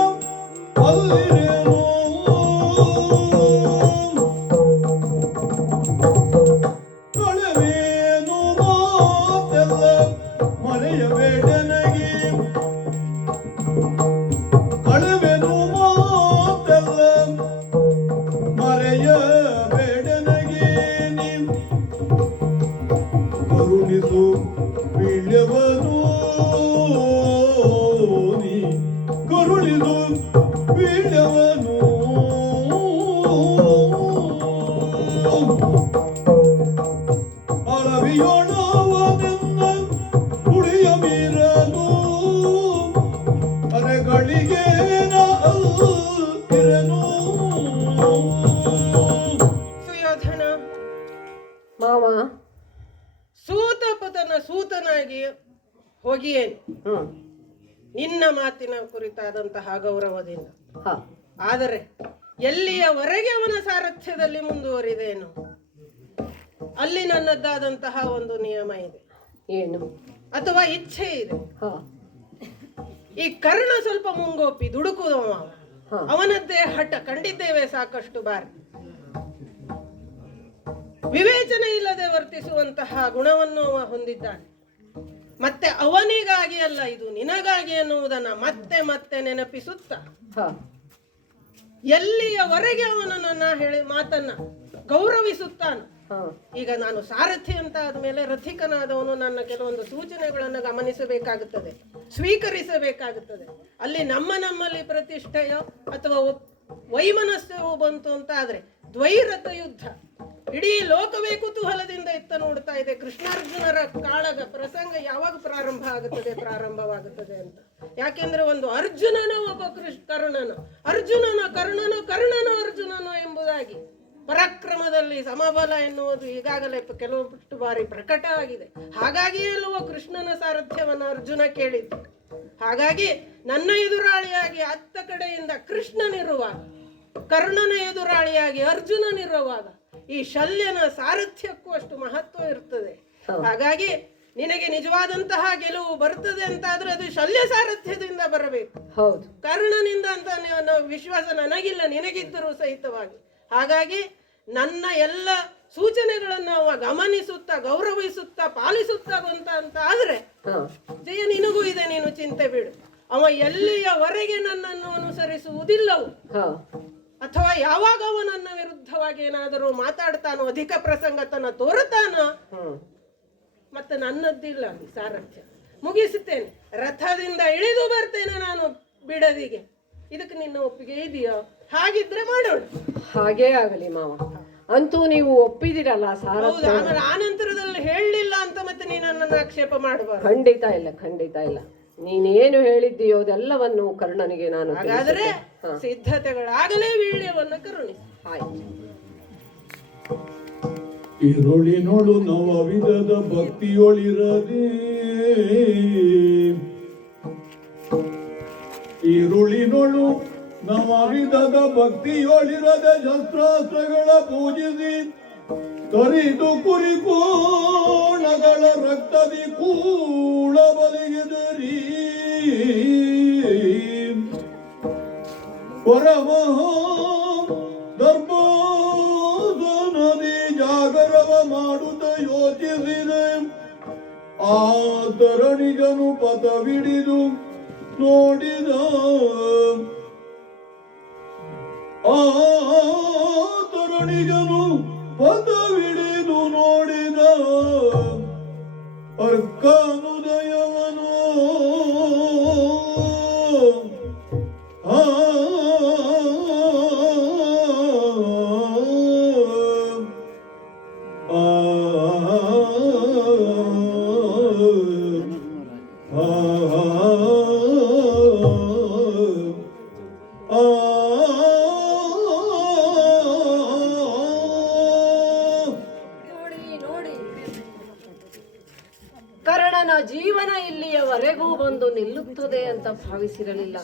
ಅಳವಿಯೋಣವನೆನ್ನ ನುಡಿಯ ಮೀರನು ಅರೆಗಳಿಗೇನ ಇರನು. ಸುಯೋಧನ, ಮಾವ. ಸೂತಪತನ ಸೂತನಾಗಿ ಹೋಗಿಯೇನು ಹ್ಮ್. ನಿನ್ನ ಮಾತಿನ ಕುರಿತಾದಂತಹ ಗೌರವದಿಂದ. ಹ. ಆದರೆ ಎಲ್ಲಿಯವರೆಗೆ ಅವನ ಸಾರಥ್ಯದಲ್ಲಿ ಮುಂದುವರಿದೇನು ಅಲ್ಲಿ ನನ್ನದ್ದಾದಂತಹ ಒಂದು ನಿಯಮ ಇದೆ, ಏನು? ಅಥವಾ ಇಚ್ಛೆ ಇದೆ. ಹ. ಈ ಕರ್ಣ ಸ್ವಲ್ಪ ಮುಂಗೋಪಿ ದುಡುಕುದವ, ಹ. ಅವನದ್ದೇ ಹಠ ಕಂಡಿದ್ದೇವೆ ಸಾಕಷ್ಟು ಬಾರಿ. ವಿವೇಚನೆ ಇಲ್ಲದೆ ವರ್ತಿಸುವಂತಹ ಗುಣವನ್ನು ಅವ ಹೊಂದಿದ್ದಾನೆ. ಮತ್ತೆ ಅವನಿಗಾಗಿ ಅಲ್ಲ, ಇದು ನಿನಗಾಗಿ ಎನ್ನುವುದನ್ನ ಮತ್ತೆ ಮತ್ತೆ ನೆನಪಿಸುತ್ತ ಹ. ಎಲ್ಲಿಯವರೆಗೆ ಅವನು ನನ್ನ ಮಾತನ್ನ ಗೌರವಿಸುತ್ತಾನ. ಹ. ಈಗ ನಾನು ಸಾರಥಿ ಅಂತ ಆದ್ಮೇಲೆ ರಥಿಕನಾದವನು ನನ್ನ ಕೆಲವೊಂದು ಸೂಚನೆಗಳನ್ನು ಗಮನಿಸಬೇಕಾಗುತ್ತದೆ, ಸ್ವೀಕರಿಸಬೇಕಾಗುತ್ತದೆ. ಅಲ್ಲಿ ನಮ್ಮಲ್ಲಿ ಪ್ರತಿಷ್ಠೆಯೋ ಅಥವಾ ವೈಮನಸ್ಯವೋ ಬಂತು ಅಂತ ಆದ್ರೆ ದ್ವೈರಥ ಯುದ್ಧ ಇಡೀ ಲೋಕವೇ ಕುತೂಹಲದಿಂದ ಇತ್ತ ನೋಡ್ತಾ ಇದೆ. ಕೃಷ್ಣಾರ್ಜುನರ ಕಾಳಗ ಪ್ರಸಂಗ ಯಾವಾಗ ಪ್ರಾರಂಭವಾಗುತ್ತದೆ ಅಂತ. ಯಾಕೆಂದ್ರೆ ಒಂದು ಅರ್ಜುನನ ಒಬ್ಬ ಕರ್ಣನು, ಕರ್ಣನು ಅರ್ಜುನನು ಎಂಬುದಾಗಿ ಪರಾಕ್ರಮದಲ್ಲಿ ಸಮಬಲ ಎನ್ನುವುದು ಈಗಾಗಲೇ ಕೆಲವಷ್ಟು ಬಾರಿ ಪ್ರಕಟ ಆಗಿದೆ. ಹಾಗಾಗಿಯೇ ಅಲ್ಲವೋ ಕೃಷ್ಣನ ಸಾರಥ್ಯವನ್ನು ಅರ್ಜುನ ಕೇಳಿದ್ದು. ಹಾಗಾಗಿ ನನ್ನ ಎದುರಾಳಿಯಾಗಿ ಅತ್ತ ಕಡೆಯಿಂದ ಕೃಷ್ಣನಿರುವಾಗ, ಕರ್ಣನ ಎದುರಾಳಿಯಾಗಿ ಅರ್ಜುನನಿರುವಾಗ ಈ ಶಲ್ಯನ ಸಾರಥ್ಯಕ್ಕೂ ಅಷ್ಟು ಮಹತ್ವ ಇರ್ತದೆ. ಹಾಗಾಗಿ ನಿನಗೆ ನಿಜವಾದಂತಹ ಗೆಲುವು ಬರ್ತದೆ ಅಂತಾದ್ರೆ ಅದು ಶಲ್ಯ ಸಾರಥ್ಯದಿಂದ ಬರಬೇಕು. ಹೌದು. ಕರ್ಣನಿಂದ ಅಂತ ವಿಶ್ವಾಸ ನನಗಿಲ್ಲ, ನಿನಗಿದ್ದರೂ ಸಹಿತವಾಗಿ. ಹಾಗಾಗಿ ನನ್ನ ಎಲ್ಲ ಸೂಚನೆಗಳನ್ನು ಅವ ಗಮನಿಸುತ್ತಾ ಗೌರವಿಸುತ್ತಾ ಪಾಲಿಸುತ್ತಾ ಬಂತ ಅಂತ ಆದ್ರೆ ಜಯ ನಿನಗೂ ಇದೆ, ನೀನು ಚಿಂತೆ ಬಿಡು. ಅವ ಎಲ್ಲಿಯವರೆಗೆ ನನ್ನನ್ನು ಅನುಸರಿಸುವುದಿಲ್ಲವು ಅಥವಾ ಯಾವಾಗ ಅವ ನನ್ನ ವಿರುದ್ಧವಾಗಿ ಏನಾದರೂ ಮಾತಾಡ್ತಾನೋ, ಅಧಿಕ ಪ್ರಸಂಗತನ ತೋರುತ್ತಾನೋ, ಮತ್ತೆ ನನ್ನದ್ದಿಲ್ಲ ಸಾರಥ್ಯ, ಮುಗಿಸುತ್ತೇನೆ, ರಥದಿಂದ ಇಳಿದು ಬರ್ತೇನೆ ನಾನು ಬಿಡದಿಗೆ. ಇದಕ್ಕೆ ನಿನ್ನ ಒಪ್ಪಿಗೆ ಇದೆಯೋ? ಹಾಗಿದ್ರೆ ಮಾಡೋಣ. ಹಾಗೇ ಆಗಲಿ ಮಾವ. ಅಂತೂ ನೀವು ಒಪ್ಪಿದಿರಲ್ಲ ಸಾರಥ್ಯ. ಆಮೇಲೆ ಆನಂತರದಲ್ಲಿ ಹೇಳಲಿಲ್ಲ ಅಂತ ಮತ್ತೆ ನೀನು ನನ್ನನ್ನು ಆಕ್ಷೇಪ ಮಾಡಬಾರ್ದು. ಖಂಡಿತ ಇಲ್ಲ, ಖಂಡಿತ ಇಲ್ಲ. ನೀನೇನು ಹೇಳಿದ್ದೀಯೋ ಅದೆಲ್ಲವನ್ನು ಕರ್ಣನಿಗೆ ನಾನು. ಹಾಗಾದ್ರೆ ಸಿದ್ಧತೆಗಳಾಗಲೇ ವೀಳ್ಯವನ್ನು ಕರುಣಿಸಿ. ಆಯ್ತು. ಈರುಳಿನೊಳು ನವವಿಧದ ಭಕ್ತಿಯೊಳಿರದೆ, ಈರುಳಿನೊಳು ನವವಿಧದ ಭಕ್ತಿಯೊಳಿರದೆ ಶಸ್ತ್ರಾಸ್ತ್ರಗಳ ಪೂಜಿಸಿ ತೊರಿದು ಕುರಿಕೋಣಗಳ ರಕ್ತದಿ ಕೂಳ ಬಲಿಗೆದರಿ ಪರಮಃ ದರ್ಭೋದನದಿ ಜಾಗರವ ಮಾಡುತ್ತ ಯೋಚಿಸಿದೆ. ಆ ತರಣಿಗನು ಪಥವಿಡಿದು ನೋಡಿದ, ಆ ತರಣಿಗನು ಪಥವಿಡಿದು ನೋಡಿದ ಅರ್ಕಾನುದಯವನು. ಕರ್ಣನ ಜೀವನ ಇಲ್ಲಿಯವರೆಗೂ ಬಂದು ನಿಲ್ಲುತ್ತದೆ ಅಂತ ಭಾವಿಸಿರಲಿಲ್ಲ.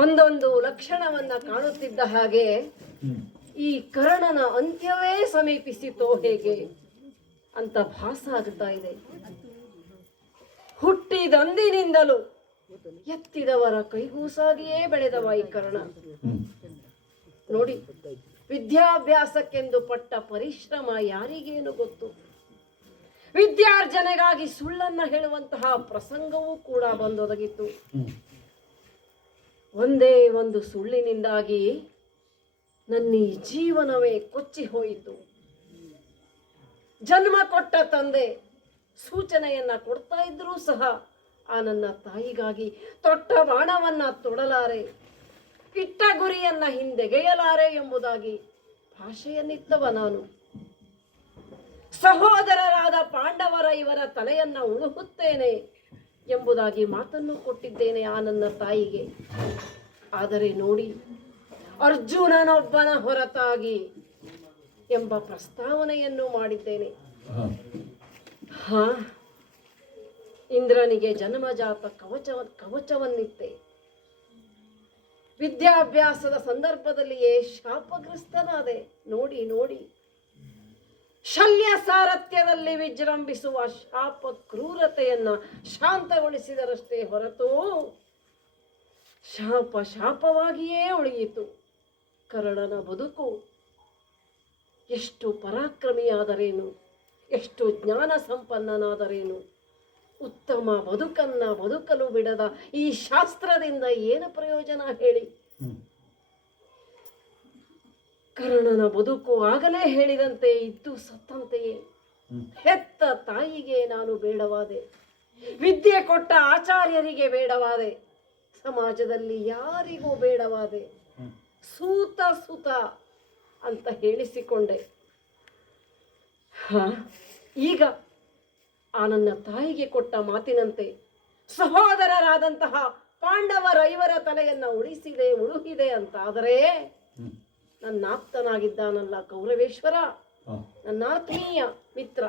ಒಂದೊಂದು ಲಕ್ಷಣವನ್ನ ಕಾಣುತ್ತಿದ್ದ ಹಾಗೆ ಈ ಕರ್ಣನ ಅಂತ್ಯವೇ ಸಮೀಪಿಸಿತೋ ಹೇಗೆ ಅಂತ ಭಾಸ ಆಗ್ತಾ ಇದೆ. ಹುಟ್ಟಿದಂದಿನಿಂದಲೂ ಎತ್ತಿದವರ ಕೈಗೂಸಾಗಿಯೇ ಬೆಳೆದವ ಈ ಕರ್ಣ. ನೋಡಿ, ವಿದ್ಯಾಭ್ಯಾಸಕ್ಕೆಂದು ಪಟ್ಟ ಪರಿಶ್ರಮ ಯಾರಿಗೇನು ಗೊತ್ತು. ವಿದ್ಯಾರ್ಜನೆಗಾಗಿ ಸುಳ್ಳನ್ನ ಹೇಳುವಂತಹ ಪ್ರಸಂಗವೂ ಕೂಡ ಬಂದೊದಗಿತ್ತು. ಒಂದೇ ಒಂದು ಸುಳ್ಳಿನಿಂದಾಗಿ ನನ್ನ ಈ ಜೀವನವೇ ಕೊಚ್ಚಿ ಹೋಯಿತು. ಜನ್ಮ ಕೊಟ್ಟ ತಂದೆ ಸೂಚನೆಯನ್ನ ಕೊಡ್ತಾ ಇದ್ರೂ ಸಹ ಆ ನನ್ನ ತಾಯಿಗಾಗಿ ತೊಟ್ಟ ಬಾಣವನ್ನ ತೊಡಲಾರೆ. ಇಟ್ಟ ಗುರಿಯನ್ನ ಹಿಂದೆಗೆಯಲಾರೆ ಎಂಬುದಾಗಿ ಭಾಷೆಯನ್ನಿತ್ತವ ನಾನು. ಸಹೋದರರಾದ ಪಾಂಡವರ ಇವರ ತಲೆಯನ್ನ ಉಳುಹುತ್ತೇನೆ ಎಂಬುದಾಗಿ ಮಾತನ್ನು ಕೊಟ್ಟಿದ್ದೇನೆ ಆ ನನ್ನ ತಾಯಿಗೆ. ಆದರೆ ನೋಡಿ, ಅರ್ಜುನನೊಬ್ಬನ ಹೊರತಾಗಿ ಎಂಬ ಪ್ರಸ್ತಾವನೆಯನ್ನು ಮಾಡಿದ್ದೇನೆ. ಇಂದ್ರನಿಗೆ ಜನ್ಮಜಾತ ಕವಚವನ್ನಿತ್ತೆ. ವಿದ್ಯಾಭ್ಯಾಸದ ಸಂದರ್ಭದಲ್ಲಿಯೇ ಶಾಪಗ್ರಸ್ತನಾದೆ. ನೋಡಿ ನೋಡಿ, ಶಲ್ಯ ಸಾರಥ್ಯದಲ್ಲಿ ವಿಜೃಂಭಿಸುವ ಶಾಪ ಕ್ರೂರತೆಯನ್ನ ಶಾಂತಗೊಳಿಸಿದರಷ್ಟೇ ಹೊರತು ಶಾಪವಾಗಿಯೇ ಉಳಿಯಿತು. ಕರ್ಣನ ಬದುಕು ಎಷ್ಟು ಪರಾಕ್ರಮಿಯಾದರೇನು, ಎಷ್ಟು ಜ್ಞಾನ ಸಂಪನ್ನನಾದರೇನು, ಉತ್ತಮ ಬದುಕಲು ಬಿಡದ ಈ ಶಾಸ್ತ್ರದಿಂದ ಏನು ಪ್ರಯೋಜನ ಹೇಳಿ? ಕರ್ಣನ ಬದುಕು ಆಗಲೇ ಹೇಳಿದಂತೆ ಇದ್ದು ಸತ್ತಂತೆಯೇ. ಹೆತ್ತ ತಾಯಿಗೆ ನಾನು ಬೇಡವಾದೆ, ವಿದ್ಯೆ ಕೊಟ್ಟ ಆಚಾರ್ಯರಿಗೆ ಬೇಡವಾದೆ, ಸಮಾಜದಲ್ಲಿ ಯಾರಿಗೂ ಬೇಡವಾದೆ. ಸೂತ ಅಂತ ಹೇಳಿಸಿಕೊಂಡೆ. ಈಗ ಆ ನನ್ನ ತಾಯಿಗೆ ಕೊಟ್ಟ ಮಾತಿನಂತೆ ಸಹೋದರರಾದಂತಹ ಪಾಂಡವರ ಇವರ ತಲೆಯನ್ನ ಉಳುಹಿದೆ ಅಂತಾದರೆ ನನ್ನ ಆಪ್ತನಾಗಿದ್ದಾನಲ್ಲ ಕೌರವೇಶ್ವರ, ನನ್ನ ಆತ್ಮೀಯ ಮಿತ್ರ,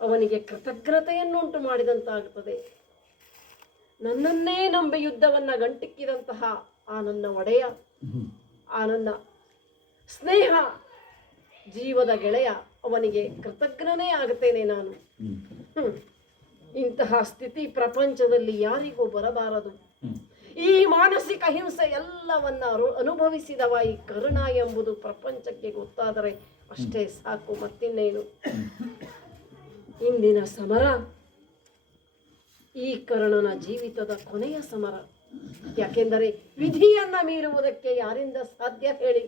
ಅವನಿಗೆ ಕೃತಜ್ಞತೆಯನ್ನುಂಟು ಮಾಡಿದಂತಾಗುತ್ತದೆ. ನನ್ನನ್ನೇ ನಂಬಿ ಯುದ್ಧವನ್ನ ಗಂಟಿಕ್ಕಿದಂತಹ ಆ ನನ್ನ ಒಡೆಯ, ಆ ನನ್ನ ಸ್ನೇಹ ಜೀವದ ಗೆಳೆಯ, ಅವನಿಗೆ ಕೃತಜ್ಞನೇ ಆಗುತ್ತೇನೆ ನಾನು. ಇಂತಹ ಸ್ಥಿತಿ ಪ್ರಪಂಚದಲ್ಲಿ ಯಾರಿಗೂ ಬರಬಾರದು. ಈ ಮಾನಸಿಕ ಹಿಂಸೆ ಎಲ್ಲವನ್ನ ಅನುಭವಿಸಿದವ ಈ ಕರ್ಣ ಎಂಬುದು ಪ್ರಪಂಚಕ್ಕೆ ಗೊತ್ತಾದರೆ ಅಷ್ಟೇ ಸಾಕು, ಮತ್ತಿನ್ನೇನು. ಇಂದಿನ ಸಮರ ಈ ಕರ್ಣನ ಜೀವಿತದ ಕೊನೆಯ ಸಮರ. ಯಾಕೆಂದರೆ ವಿಧಿಯನ್ನ ಮೀರುವುದಕ್ಕೆ ಯಾರಿಂದ ಸಾಧ್ಯ ಹೇಳಿ?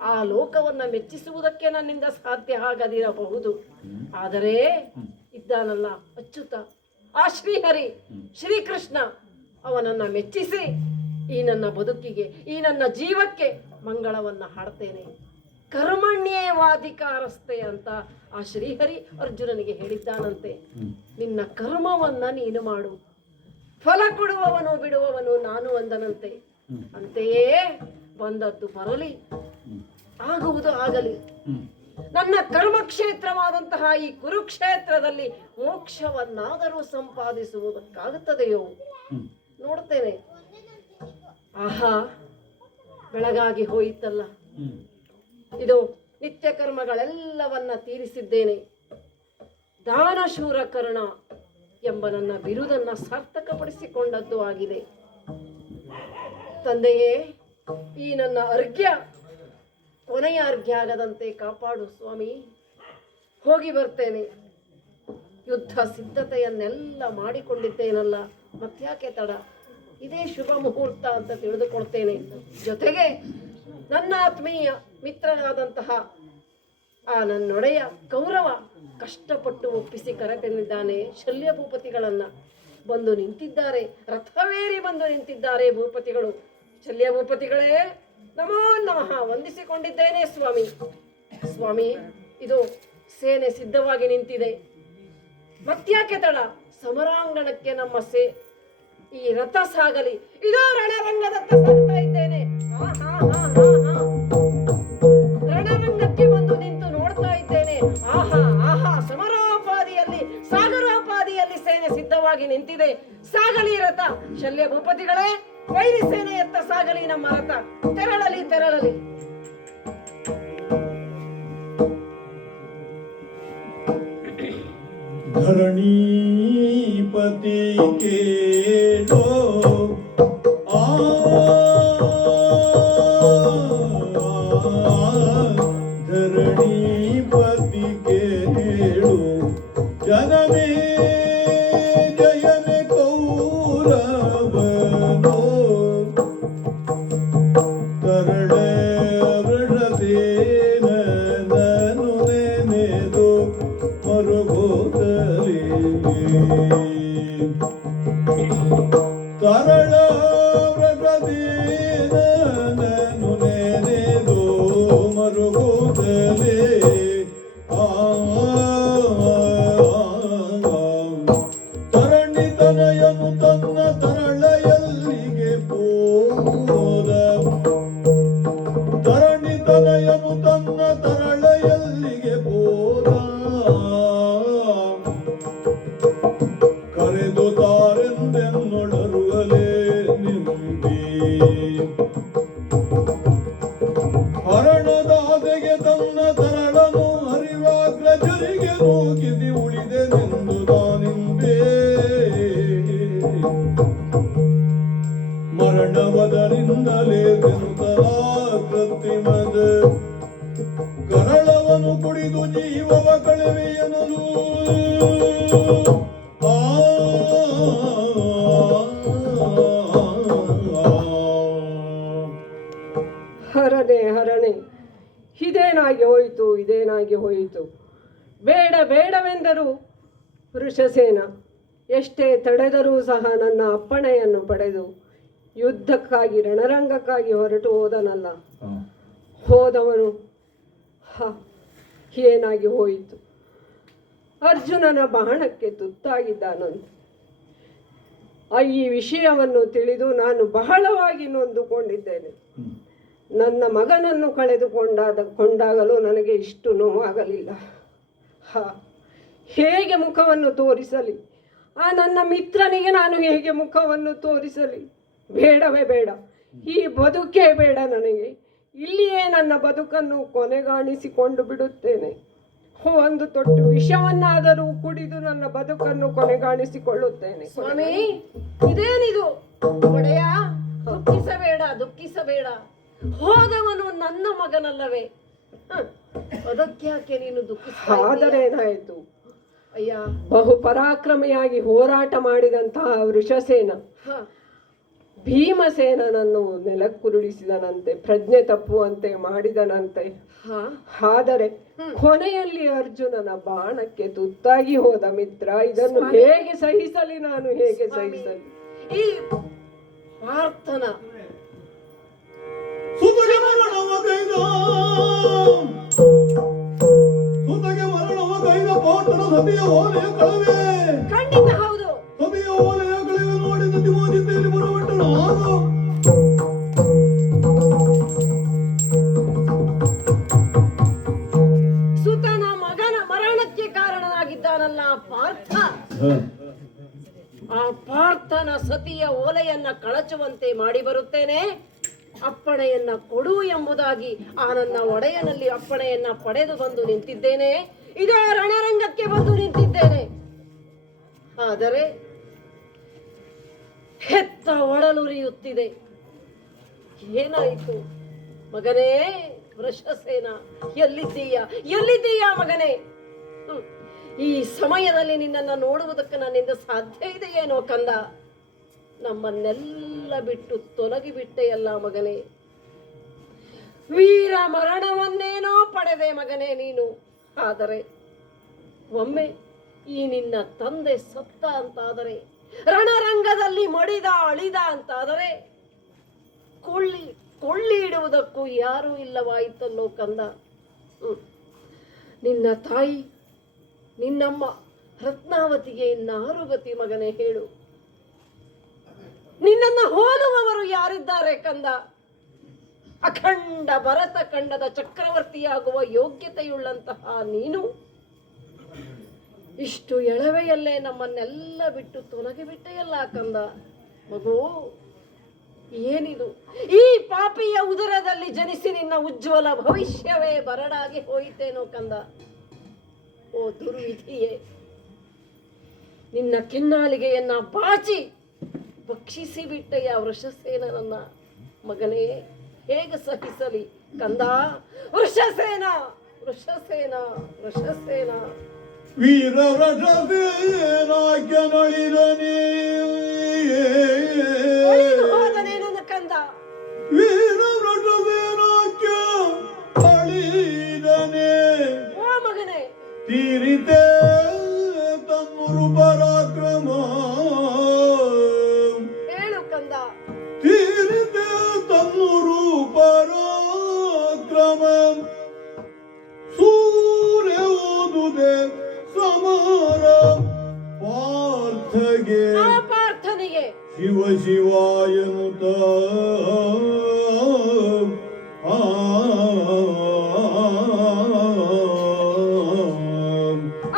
ಆ ಲೋಕವನ್ನ ಮೆಚ್ಚಿಸುವುದಕ್ಕೆ ನನ್ನಿಂದ ಸಾಧ್ಯ ಆಗದಿರಬಹುದು. ಆದರೆ ಇದ್ದಾನಲ್ಲ ಅಚ್ಯುತ, ಆ ಶ್ರೀಹರಿ ಶ್ರೀಕೃಷ್ಣ, ಅವನನ್ನ ಮೆಚ್ಚಿಸಿ ಈ ನನ್ನ ಬದುಕಿಗೆ, ಈ ನನ್ನ ಜೀವಕ್ಕೆ ಮಂಗಳವನ್ನ ಹಾಡ್ತೇನೆ. ಕರ್ಮಣ್ಯೇವಾಧಿಕಾರಸ್ಥೆ ಅಂತ ಆ ಶ್ರೀಹರಿ ಅರ್ಜುನನಿಗೆ ಹೇಳಿದ್ದಾನಂತೆ. ನಿನ್ನ ಕರ್ಮವನ್ನ ನೀನು ಮಾಡು, ಫಲ ಕೊಡುವವನು ಬಿಡುವವನು ನಾನು ಅಂದನಂತೆ. ಅಂತೆಯೇ ಬಂದದ್ದು ಬರಲಿ, ಆಗುವುದು ಆಗಲಿ. ನನ್ನ ಕರ್ಮಕ್ಷೇತ್ರವಾದಂತಹ ಈ ಕುರುಕ್ಷೇತ್ರದಲ್ಲಿ ಮೋಕ್ಷವನ್ನಾದರೂ ಸಂಪಾದಿಸುವುದಕ್ಕಾಗುತ್ತದೆಯೋ ನೋಡ್ತೇನೆ. ಆಹಾ, ಬೆಳಗಾಗಿ ಹೋಯಿತಲ್ಲ. ಇದು ನಿತ್ಯ ಕರ್ಮಗಳೆಲ್ಲವನ್ನ ತೀರಿಸಿದ್ದೇನೆ. ದಾನಶೂರ ಕರ್ಣ ಎಂಬ ನನ್ನ ಬಿರುದನ್ನ ಸಾರ್ಥಕಪಡಿಸಿಕೊಂಡದ್ದು ಆಗಿದೆ. ತಂದೆಯೇ, ಈ ನನ್ನ ಅರ್ಘ್ಯ ಕೊನೆಯ ಅರ್ಘ್ಯ ಆಗದಂತೆ ಕಾಪಾಡು ಸ್ವಾಮಿ. ಹೋಗಿ ಬರ್ತೇನೆ. ಯುದ್ಧ ಸಿದ್ಧತೆಯನ್ನೆಲ್ಲ ಮಾಡಿಕೊಂಡಿದ್ದೇನಲ್ಲ, ಮತ್ಯಾಕೆ ತಡ? ಇದೇ ಶುಭ ಮುಹೂರ್ತ ಅಂತ ತಿಳಿದುಕೊಳ್ತೇನೆ. ಜೊತೆಗೆ ನನ್ನ ಆತ್ಮೀಯ ಮಿತ್ರನಾದಂತಹ ಆ ನನ್ನೊಡೆಯ ಕೌರವ ಕಷ್ಟಪಟ್ಟು ಒಪ್ಪಿಸಿ ಕರೆತಂದಿದ್ದಾನೆ ಶಲ್ಯ ಭೂಪತಿಗಳನ್ನ. ಬಂದು ನಿಂತಿದ್ದಾರೆ, ರಥವೇರಿ ಬಂದು ನಿಂತಿದ್ದಾರೆ ಭೂಪತಿಗಳು. ಶಲ್ಯ ಭೂಪತಿಗಳೇ, ನಮೋ ನಮಃ, ವಂದಿಸಿಕೊಂಡಿದ್ದೇನೆ ಸ್ವಾಮಿ. ಸ್ವಾಮಿ, ಇದು ಸೇನೆ ಸಿದ್ಧವಾಗಿ ನಿಂತಿದೆ, ಮತ್ಯಾಕೆ ತಡ? ಸಮರಾಂಗಣಕ್ಕೆ ನಮ್ಮ ಈ ರಥ ಸಾಗಲಿ. ಇದೋ ರಣರಂಗದತ್ತ ಸಾಗ್ತಾ ಇದ್ದೇನೆ. ರಣರಂಗಕ್ಕೆ ಬಂದು ನಿಂತು ನೋಡ್ತಾ ಇದ್ದೇನೆ. ಆಹಾ ಆಹಾ, ಸಮರೋಪಾದಿಯಲ್ಲಿ ಸಾಗರೋಪಾದಿಯಲ್ಲಿ ಸೇನೆ ಸಿದ್ಧವಾಗಿ ನಿಂತಿದೆ. ಸಾಗಲಿ ರಥ. ಶಲ್ಯ ಭೂಪತಿಗಳೇ, ವೈರಿ ಸೇನೆಯತ್ತ ಸಾಗಲಿ ನಮ್ಮ ರಥ. ತೆರಳಲಿ ತೆರಳಲಿ. ಧರಣೀಪತಿ ಕೇಳೋ ಧರಣೀಪತಿ ಕೇಳು ಜನಮೇ ಜಯನೆ ಕೌರವನೋ ಕರಳೆ ವೃಷಸೇನ ನನು ನೆನೆದು ಮರುಗೋದಲಿ ಕರಳ ವೃಷಸೇನ ತನಯನು ತನ್ನ ತರಳೆಯಲ್ಲಿಗೆ ಹೋದ ಕರೆದು ತಾರೆಂದೆನ್ನೊಡರುಗಲೇ ನಿಂಬಿ ಹರಣದಾದೆಗೆ ತನ್ನ ತರಳನು ಹರಿವಾಗ್ರಜರಿಗೆ ಹೋಗಿದಿ ಉಳಿದೆನೆಂದು ತಾನಿಂಬೆ ಮರಣವದರಿಂದಲೇ ಬೆನುತರ ಕೃತ್ರಿಮದ ಕರಳವನು ಕುಡಿದು ಜೀವವ ಕಳೆವೆಯನಲು ಹರನೆ ಹರನೆ, ಇದೇನಾಗಿ ಹೋಯಿತು, ಇದೇನಾಗಿ ಹೋಯಿತು. ಬೇಡ ಬೇಡವೆಂದರೂ ವೃಷಸೇನ ಎಷ್ಟೇ ತಡೆದರೂ ಸಹ ನನ್ನ ಅಪ್ಪಣೆಯನ್ನು ಪಡೆದು ಯುದ್ಧಕ್ಕಾಗಿ ರಣರಂಗಕ್ಕಾಗಿ ಹೊರಟು ಹೋದನಲ್ಲ. ಹೋದವನು ಏನಾಗಿ ಹೋಯಿತು. ಅರ್ಜುನನ ಬಾಣಕ್ಕೆ ತುತ್ತಾಗಿದ್ದಾನಂತೆ. ಈ ವಿಷಯವನ್ನು ತಿಳಿದು ನಾನು ಬಹಳವಾಗಿ ನೊಂದುಕೊಂಡಿದ್ದೇನೆ. ನನ್ನ ಮಗನನ್ನು ಕೊಂಡಾಗಲೂ ನನಗೆ ಇಷ್ಟು ನೋವಾಗಲಿಲ್ಲ. ಹೇಗೆ ಮುಖವನ್ನು ತೋರಿಸಲಿ? ಆ ನನ್ನ ಮಿತ್ರನಿಗೆ ನಾನು ಹೇಗೆ ಮುಖವನ್ನು ತೋರಿಸಲಿ? ಬೇಡವೇ ಬೇಡ, ಈ ಬದುಕೇ ಬೇಡ ನನಗೆ. ಇಲ್ಲಿಯೇ ನನ್ನ ಬದುಕನ್ನು ಕೊನೆಗಾಣಿಸಿಕೊಂಡು ಬಿಡುತ್ತೇನೆ. ಒಂದು ತೊಟ್ಟು ವಿಷವನ್ನಾದರೂ ಕುಡಿದು ನನ್ನ ಬದುಕನ್ನು ಕೊನೆಗಾಣಿಸಿಕೊಳ್ಳುತ್ತೇನೆ. ಸ್ವಾಮಿ, ಇದೇನಿದು ಒಡೆಯ? ದುಃಖಿಸಬೇಡ, ದುಃಖಿಸಬೇಡ. ಹೋದವನು ನನ್ನ ಮಗನಲ್ಲವೇ? ಅದಕ್ಯಾಕೆ ನೀನು ದುಃಖಿಸ? ಆದರೇನಾಯಿತು? ಅಯ್ಯ, ಬಹು ಪರಾಕ್ರಮಿಯಾಗಿ ಹೋರಾಟ ಮಾಡಿದಂತಹ ವೃಷಸೇನ ಭೀಮಸೇನನನ್ನು ನೆಲಕ್ಕುರುಳಿಸಿದನಂತೆ, ಪ್ರಜ್ಞೆ ತಪ್ಪುವಂತೆ ಮಾಡಿದನಂತೆ. ಆದರೆ ಕೊನೆಯಲ್ಲಿ ಅರ್ಜುನನ ಬಾಣಕ್ಕೆ ತುತ್ತಾಗಿ ಹೋದ ಮಿತ್ರ. ಇದನ್ನು ಹೇಗೆ ಸಹಿಸಲಿ ನಾನು? ಹೇಗೆ ಸಹಿಸಲಿ? ಈ ಪ್ರಾರ್ಥನ ಸುತಗೆ ಮರಣವ ಕೈದ ಪಾಟನ ಸತಿಯ ಓಲೆಯ ಕಳವೆ. ಖಂಡಿತ ಹೌದು. ಸತಿಯ ಓಲೆಯ ಕಳವೆ ನೋಡಿದ ದಿಮೋಜಿತೆಯಲ್ಲಿ ಬರುವಟ್ಟನು ಆಗ ಸುತನ ಮಗನ ಮರಣಕ್ಕೆ ಕಾರಣನಾಗಿದ್ದಾನಲ್ಲ ಪಾರ್ಥ. ಆ ಪಾರ್ಥನ ಸತಿಯ ಓಲೆಯನ್ನ ಕಳಚುವಂತೆ ಮಾಡಿ ಬರುತ್ತೇನೆ. ಅಪ್ಪಣೆಯನ್ನ ಕೊಡು ಎಂಬುದಾಗಿ ಆ ನನ್ನ ಒಡೆಯನಲ್ಲಿ ಅಪ್ಪಣೆಯನ್ನ ಪಡೆದು ಬಂದು ನಿಂತಿದ್ದೇನೆ. ಇದೋ ರಣರಂಗಕ್ಕೆ ಬಂದು ನಿಂತಿದ್ದೇನೆ. ಆದರೆ ಹೆತ್ತ ಒಡಲುರಿಯುತ್ತಿದೆ. ಏನಾಯಿತು ಮಗನೇ ವೃಷಸೇನ? ಎಲ್ಲಿದ್ದೀಯಾ, ಎಲ್ಲಿದ್ದೀಯಾ ಮಗನೇ? ಈ ಸಮಯದಲ್ಲಿ ನಿನ್ನನ್ನು ನೋಡುವುದಕ್ಕೆ ನನ್ನಿಂದ ಸಾಧ್ಯ ಇದೆಯೇನೋ ಕಂದ? ನಮ್ಮನ್ನೆಲ್ಲ ಬಿಟ್ಟು ತೊಲಗಿಬಿಟ್ಟೆಯಲ್ಲ ಮಗನೇ. ವೀರ ಮರಣವನ್ನೇನೋ ಪಡೆದೆ ಮಗನೇ ನೀನು. ಆದರೆ ಒಮ್ಮೆ ಈ ನಿನ್ನ ತಂದೆ ಸತ್ತ ಅಂತಾದರೆ, ರಣರಂಗದಲ್ಲಿ ಮಡಿದ ಅಳಿದ ಅಂತಾದರೆ ಕೊಳ್ಳಿ ಇಡುವುದಕ್ಕೂ ಯಾರೂ ಇಲ್ಲವಾಯಿತಲ್ಲೋ ಕಂದ. ನಿನ್ನ ತಾಯಿ ನಿನ್ನಮ್ಮ ರತ್ನಾವತಿಗೆ ಇನ್ನಾರು ಗತಿ ಮಗನೇ ಹೇಳು? ನಿನ್ನನ್ನು ಹೋಲುವವರು ಯಾರಿದ್ದಾರೆ ಕಂದ? ಅಖಂಡ ಭರತ ಖಂಡದ ಚಕ್ರವರ್ತಿಯಾಗುವ ಯೋಗ್ಯತೆಯುಳ್ಳಂತಹ ನೀನು ಇಷ್ಟು ಎಳವೆಯಲ್ಲೇ ನಮ್ಮನ್ನೆಲ್ಲ ಬಿಟ್ಟು ತೊಲಗಿಬಿಟ್ಟೆಯಲ್ಲ ಕಂದ. ಮಗು, ಏನಿದು? ಈ ಪಾಪಿಯ ಉದರದಲ್ಲಿ ಜನಿಸಿ ನಿನ್ನ ಉಜ್ವಲ ಭವಿಷ್ಯವೇ ಬರಡಾಗಿ ಹೋಯಿತೇನೋ ಕಂದ. ಓ ದುರ್ವಿಧಿಯೇ, ನಿನ್ನ ಕೆನ್ನಾಲಿಗೆಯನ್ನ ಬಾಚಿ ಭಕ್ಷಿಸಿ ಬಿಟ್ಟೆಯ ವೃಷಸೇನನನ್ನ ಮಗನೇ. ಹೇಗೆ ಸಹಿಸಲಿ ಕಂದ? ವೃಷಸೇನ, ವೃಷಸೇನ, ವೃಷಸೇನ. ವೀರ ವೃಷಸೇನಾಜ್ಞನೊಳಿರನೇ ಹೋದನೇ ನನ್ನ ಕಂದ. ವೀರ ವೃಷಸೇನಾಜ್ಞ ಅಳಿದನೆ. ಓ ಮಗನೇ, ತೀರಿತೆ ತಮ್ಮರು ಪರಾಕ್ರಮ. ಹೇಳು ಕಂದ. ತೀರಿತೆ ತಮ್ಮರು ಪರಾಕ್ರಮ. ಸೂರ್ಯ ಓದುದೆ ಸಮರ ಪಾರ್ಥಗೆ. ಆ ಪಾರ್ಥನಿಗೆ ಶಿವ ಶಿವಾಯನುತ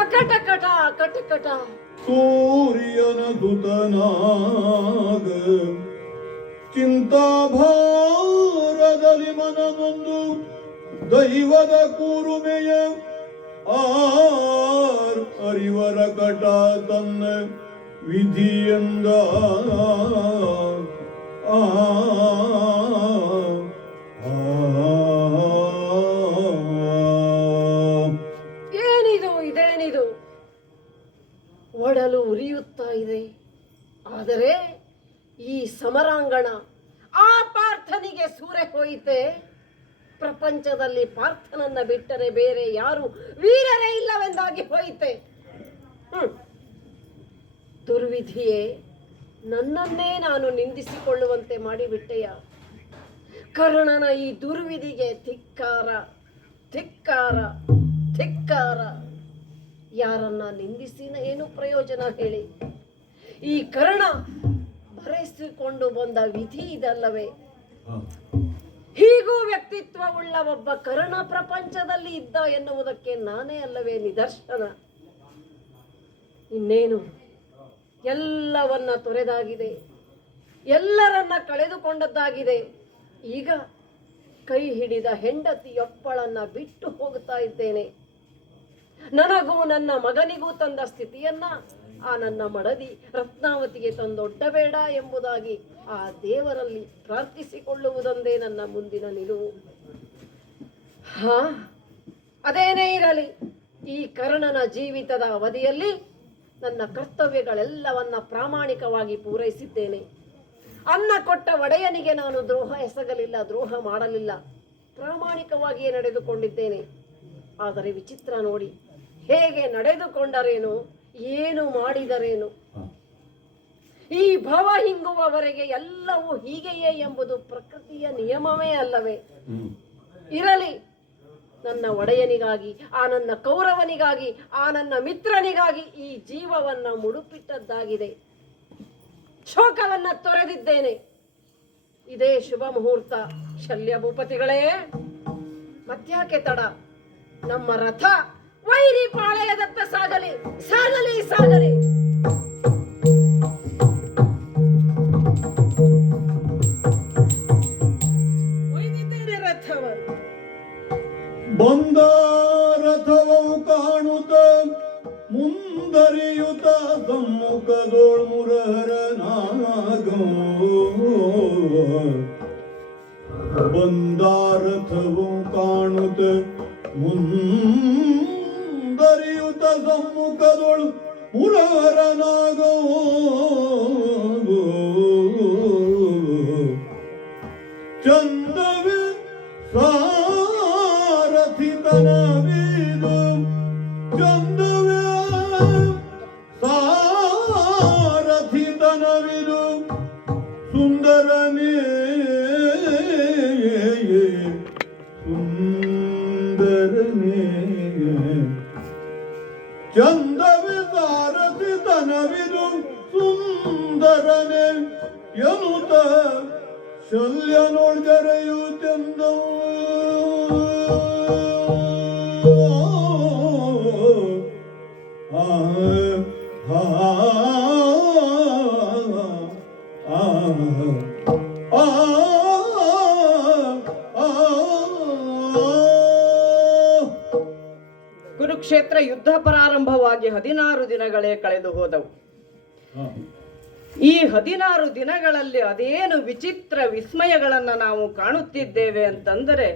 ಅಕಟಕಟ ಅಕಟಕಟ ಸೂರ್ಯನ ಸುತನಾಗ ಚಿಂತಾಭಾರದಲ್ಲಿ ಮನನೊಂದು ದೈವದ ಕೂರುಮೆಯ ಅರಿವರ ಕಟ ತನ್ನ ವಿಧಿಯಂದ ಏನಿದು ಇದೇನಿದು? ಒಡಲು ಉರಿಯುತ್ತಾ ಇದೆ. ಆದರೆ ಈ ಸಮರಾಂಗಣ ಆ ಪಾರ್ಥನಿಗೆ ಸೂರೆ ಹೋಯಿತೆ. ಪ್ರಪಂಚದಲ್ಲಿ ಪಾರ್ಥನನ್ನ ಬಿಟ್ಟರೆ ಬೇರೆ ಯಾರು ವೀರರೇ ಇಲ್ಲವೆಂದಾಗಿ ಹೋಯಿತೆ. ದುರ್ವಿಧಿಯೇ, ನನ್ನನ್ನೇ ನಾನು ನಿಂದಿಸಿಕೊಳ್ಳುವಂತೆ ಮಾಡಿಬಿಟ್ಟೆಯ. ಕರ್ಣನ ಈ ದುರ್ವಿಧಿಗೆ ಧಿಕ್ಕಾರ ಧಿಕ್ಕಾರ ಧಿಕ್ಕಾರ. ಯಾರನ್ನ ನಿಂದಿಸಿನ ಏನು ಪ್ರಯೋಜನ ಹೇಳಿ? ಈ ಕರ್ಣ ಬರೆಸಿಕೊಂಡು ಬಂದ ವಿಧಿ ಇದಲ್ಲವೇ? ಹೀಗೂ ವ್ಯಕ್ತಿತ್ವ ಉಳ್ಳ ಒಬ್ಬ ಕರ್ಣ ಪ್ರಪಂಚದಲ್ಲಿ ಇದ್ದ ಎನ್ನುವುದಕ್ಕೆ ನಾನೇ ಅಲ್ಲವೇ ನಿದರ್ಶನ. ಇನ್ನೇನು, ಎಲ್ಲವನ್ನ ತೊರೆದಾಗಿದೆ, ಎಲ್ಲರನ್ನ ಕಳೆದುಕೊಂಡದ್ದಾಗಿದೆ. ಈಗ ಕೈ ಹಿಡಿದ ಹೆಂಡತಿಯೊಬ್ಬಳನ್ನ ಬಿಟ್ಟು ಹೋಗ್ತಾ ಇದ್ದೇನೆ. ನನಗೂ ನನ್ನ ಮಗನಿಗೂ ತಂದ ಸ್ಥಿತಿಯನ್ನ ಆ ನನ್ನ ಮಡದಿ ರತ್ನಾವತಿಗೆ ತಂದೊಡ್ಡಬೇಡ ಎಂಬುದಾಗಿ ಆ ದೇವರಲ್ಲಿ ಪ್ರಾರ್ಥಿಸಿಕೊಳ್ಳುವುದೊಂದೇ ನನ್ನ ಮುಂದಿನ ನಿಲುವು. ಅದೇನೇ ಇರಲಿ, ಈ ಕರ್ಣನ ಜೀವಿತದ ಅವಧಿಯಲ್ಲಿ ನನ್ನ ಕರ್ತವ್ಯಗಳೆಲ್ಲವನ್ನ ಪ್ರಾಮಾಣಿಕವಾಗಿ ಪೂರೈಸಿದ್ದೇನೆ. ಅನ್ನ ಕೊಟ್ಟ ಒಡೆಯನಿಗೆ ನಾನು ದ್ರೋಹ ಎಸಗಲಿಲ್ಲ, ದ್ರೋಹ ಮಾಡಲಿಲ್ಲ, ಪ್ರಾಮಾಣಿಕವಾಗಿಯೇ ನಡೆದುಕೊಂಡಿದ್ದೇನೆ. ಆದರೆ ವಿಚಿತ್ರ ನೋಡಿ, ಹೇಗೆ ನಡೆದುಕೊಂಡರೇನು, ಏನು ಮಾಡಿದರೇನು? ಈ ಭವ ಹಿಂಗುವವರೆಗೆ ಎಲ್ಲವೂ ಹೀಗೆಯೇ ಎಂಬುದು ಪ್ರಕೃತಿಯ ನಿಯಮವೇ ಅಲ್ಲವೇ? ಇರಲಿ, ನನ್ನ ಒಡೆಯನಿಗಾಗಿ, ಆ ನನ್ನ ಕೌರವನಿಗಾಗಿ, ಆ ನನ್ನ ಮಿತ್ರನಿಗಾಗಿ ಈ ಜೀವವನ್ನ ಮುಡುಪಿಟ್ಟದ್ದಾಗಿದೆ. ಶೋಕವನ್ನ ತೊರೆದಿದ್ದೇನೆ. ಇದೇ ಶುಭ ಮುಹೂರ್ತ. ಶಲ್ಯ ಭೂಪತಿಗಳೇ, ಮತ್ಯಾಕೆ ತಡ? ನಮ್ಮ ರಥ ವೈರಿ ಪಾಳೆಯದತ್ತ ಸಾಗಲಿ, ಸಾಗಲಿ, ಸಾಗಲಿ. ಒಯ್ದಿದ್ದೇನೆ ರಥವನ್ನು. ಬಂದ ರಥವು ಕಾಣುತ್ತ ಮುಂದರಿಯುತ ಸಮ್ಮುಖದೋಳ್ ಮುರಹರನಾಗೋ. ಬಂದ ರಥವು ಕಾಣುತ್ತ ಮುಂದರಿಯುತ ಸಮ್ಮುಖದೋಳ್ ಮುರಹರನಾಗೋ. ಚಂದವೇ ಸಾರಥಿತನವಿದು, ಚಂದವೇ ಸಾರಥಿತನವಿದು, ಸುಂದರನೇ ಸುಂದರನೇ. ಚಂದವೇ ಸಾರಥಿತನವಿದು ಸುಂದರನೇ ಎನ್ನುತ್ತ ಶಲ್ಯನೊಳ್ಗರೆಯುತ್ತೆಂದವು. ಕುರುಕ್ಷೇತ್ರ ಯುದ್ಧ ಪ್ರಾರಂಭವಾಗಿ 16 ದಿನಗಳೇ ಕಳೆದು ಹೋದವು. ಈ 16 ದಿನಗಳಲ್ಲಿ ಅದೇನು ವಿಚಿತ್ರ ವಿಸ್ಮಯಗಳನ್ನು ನಾವು ಕಾಣುತ್ತಿದ್ದೇವೆ ಅಂತಂದರೆ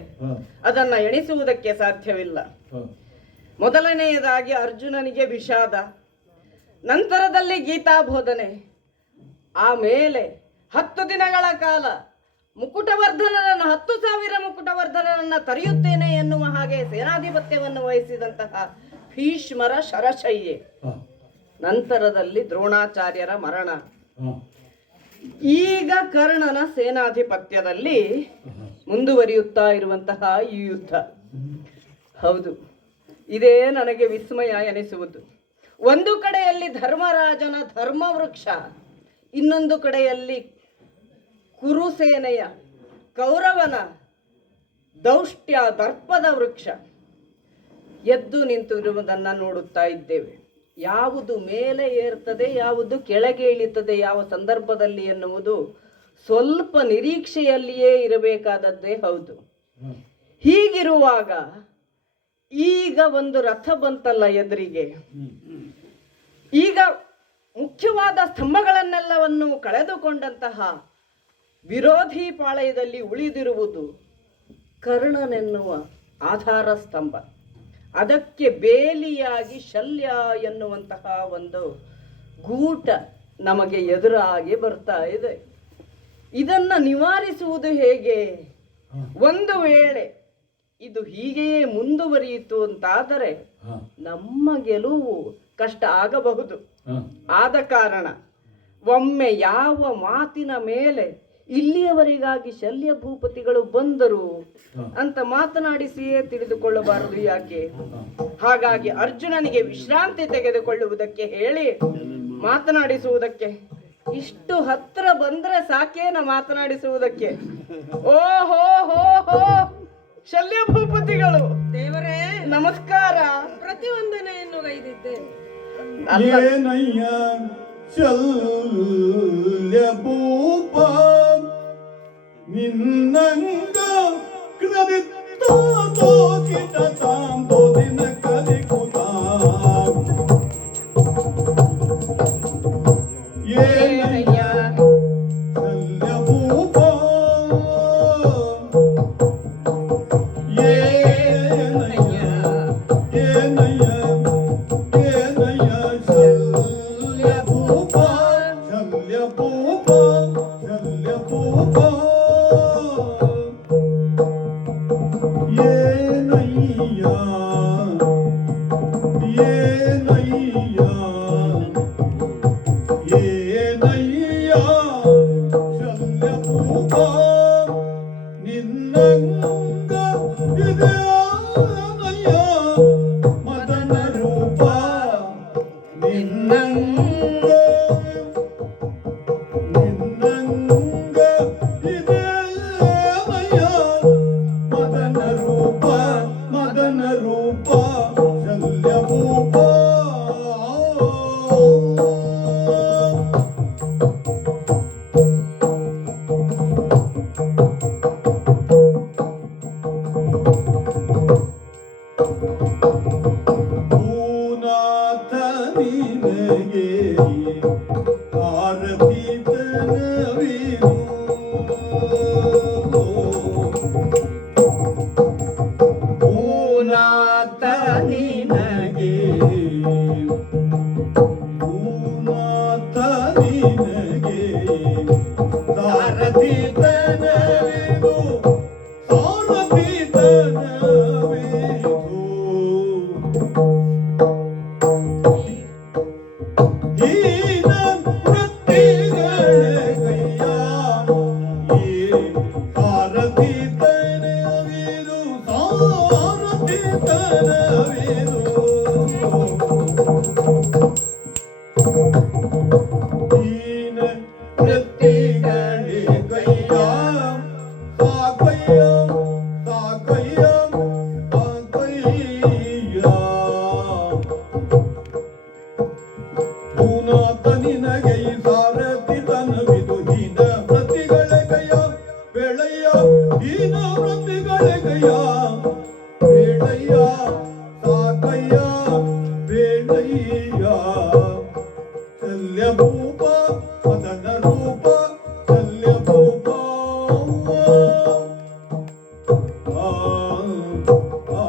ಅದನ್ನ ಎಣಿಸುವುದಕ್ಕೆ ಸಾಧ್ಯವಿಲ್ಲ. ಮೊದಲನೆಯದಾಗಿ ಅರ್ಜುನನಿಗೆ ವಿಷಾದ, ನಂತರದಲ್ಲಿ ಗೀತಾಬೋಧನೆ, ಆಮೇಲೆ 10 ದಿನಗಳ ಕಾಲ ಮುಕುಟವರ್ಧನರನ್ನು 10,000 ಮುಕುಟವರ್ಧನರನ್ನ ತರೆಯುತ್ತೇನೆ ಎನ್ನುವ ಹಾಗೆ ಸೇನಾಧಿಪತ್ಯವನ್ನು ವಹಿಸಿದಂತಹ ಭೀಷ್ಮರ ಶರಶಯ್ಯೆ, ನಂತರದಲ್ಲಿ ದ್ರೋಣಾಚಾರ್ಯರ ಮರಣ. ಈಗ ಕರ್ಣನ ಸೇನಾಧಿಪತ್ಯದಲ್ಲಿ ಮುಂದುವರಿಯುತ್ತಾ ಇರುವಂತಹ ಈ ಯುದ್ಧ. ಹೌದು, ಇದೇ ನನಗೆ ವಿಸ್ಮಯ ಎನಿಸುವುದು. ಒಂದು ಕಡೆಯಲ್ಲಿ ಧರ್ಮರಾಜನ ಧರ್ಮವೃಕ್ಷ, ಇನ್ನೊಂದು ಕಡೆಯಲ್ಲಿ ಕುರುಸೇನೆಯ ಕೌರವನ ದೌಷ್ಟ್ಯ ದರ್ಪದ ವೃಕ್ಷ ಎದ್ದು ನಿಂತಿರುವುದನ್ನು ನೋಡುತ್ತಾ ಇದ್ದೇವೆ. ಯಾವುದು ಮೇಲೆ ಏರ್ತದೆ, ಯಾವುದು ಕೆಳಗೆ ಇಳಿತದೆ ಯಾವ ಸಂದರ್ಭದಲ್ಲಿ ಎನ್ನುವುದು ಸ್ವಲ್ಪ ನಿರೀಕ್ಷೆಯಲ್ಲಿಯೇ ಇರಬೇಕಾದದ್ದೇ ಹೌದು. ಹೀಗಿರುವಾಗ ಈಗ ಒಂದು ರಥ ಬಂತಲ್ಲ ಎದುರಿಗೆ. ಈಗ ಮುಖ್ಯವಾದ ಸ್ತಂಭಗಳನ್ನೆಲ್ಲವನ್ನು ಕಳೆದುಕೊಂಡಂತಹ ವಿರೋಧಿ ಪಾಳಯದಲ್ಲಿ ಉಳಿದಿರುವುದು ಕರ್ಣನೆನ್ನುವ ಆಧಾರ ಸ್ತಂಭ. ಅದಕ್ಕೆ ಬೇಲಿಯಾಗಿ ಶಲ್ಯ ಎನ್ನುವಂತಹ ಒಂದು ಗೂಟ ನಮಗೆ ಎದುರಾಗಿ ಬರ್ತಾ ಇದೆ. ಇದನ್ನು ನಿವಾರಿಸುವುದು ಹೇಗೆ? ಒಂದು ವೇಳೆ ಇದು ಹೀಗೆಯೇ ಮುಂದುವರಿಯಿತು ಅಂತಾದರೆ ನಮ್ಮ ಗೆಲುವು ಕಷ್ಟ ಆಗಬಹುದು. ಆದ ಕಾರಣ ಒಮ್ಮೆ ಯಾವ ಮಾತಿನ ಮೇಲೆ ಇಲ್ಲಿಯವರೆಗಾಗಿ ಶಲ್ಯ ಭೂಪತಿಗಳು ಬಂದರು ಅಂತ ಮಾತನಾಡಿಸಿಯೇ ತಿಳಿದುಕೊಳ್ಳಬಾರದು ಯಾಕೆ? ಹಾಗಾಗಿ ಅರ್ಜುನನಿಗೆ ವಿಶ್ರಾಂತಿ ತೆಗೆದುಕೊಳ್ಳುವುದಕ್ಕೆ ಹೇಳಿ ಮಾತನಾಡಿಸುವುದಕ್ಕೆ ಇಷ್ಟು ಹತ್ರ ಬಂದ್ರೆ ಸಾಕೇನ ಮಾತನಾಡಿಸುವುದಕ್ಕೆ? ಓಹೋ ಹೋ ಹೋ ಶಲ್ಯ ಭೂಪತಿಗಳು ದೇವರೇ ನಮಸ್ಕಾರ. ಪ್ರತಿವಂದನೆಯನ್ನು ಗೈದಿದ್ದೇನೆ. ಏನಯ್ಯ ಶಲ್ಯ ಭೂಪ ನಿನ್ನಂಗ ಕೃದಿತ್ತ ತಾಂಬೋದಿನ ಕಲಿಕುತ ಏನಯ್ಯ ಶಲ್ಯ ಭೂಪ ಏನಯ್ಯ ಏನಯ್ಯ ಏನಯ್ಯ ಶಲ್ಯ ಭೂಪ ಶಲ್ಯ ಭೂಪ ಶಲ್ಯ ಭೂಪ ಏನಯ್ಯ ಏನಯ್ಯ ಏನಯ್ಯ ಶಲ್ಯ ಭೂಪ ನಿನ್ನಂಗ ಇದೆಯಯ್ಯ ಮದನ ರೂಪ ನಿನ್ನಂಗ ನಿನ್ನಂಗ ಇದೆಯಯ್ಯ ಮದನ ರೂಪ ಮದನ ರೂಪ ಶಲ್ಯ ಭೂಪ ಭೂನಾಥ ನಿನಗೆ ಆರತಿ ತನವಿರು ಭೂನಾಥ ನಿನಗೆ ಭೂನಾಥ ನಿನಗೆ ಆರತಿ ತನವಿರು ಆರತಿ ತನವಿರು ಹೀನ ವೃತ್ತಿಗಳೇ ಕೈಯ ಈ ಸಾರಥಿ ತನವಿರು ಸಾರಥಿ ತನವಿರು ಹೀನ ವೃತ್ತಿಗಳೇ ಕೈಯ ಸಾಕಯ್ಯ ಸಾಕಯ್ಯ ಸಾಕಯ್ಯ ಭೂನಾಥ ನಿನಗೆ ಈ ಸಾರಥಿ ತನವಿದು ಹೀನ ಪ್ರತಿಗಳ ಕೈಯ ಬೆಳೆಯ ಹೀನ ಪ್ರತಿಗಳ ಕೈಯ ಬೇಡಯ್ಯ ಸಾಕಯ್ಯ ಬೇಡಯ್ಯ ಶಲ್ಯ ಭೂಪ ಮದನ ರೂಪ ಶಲ್ಯ ಭೂಪ ಆ ಆ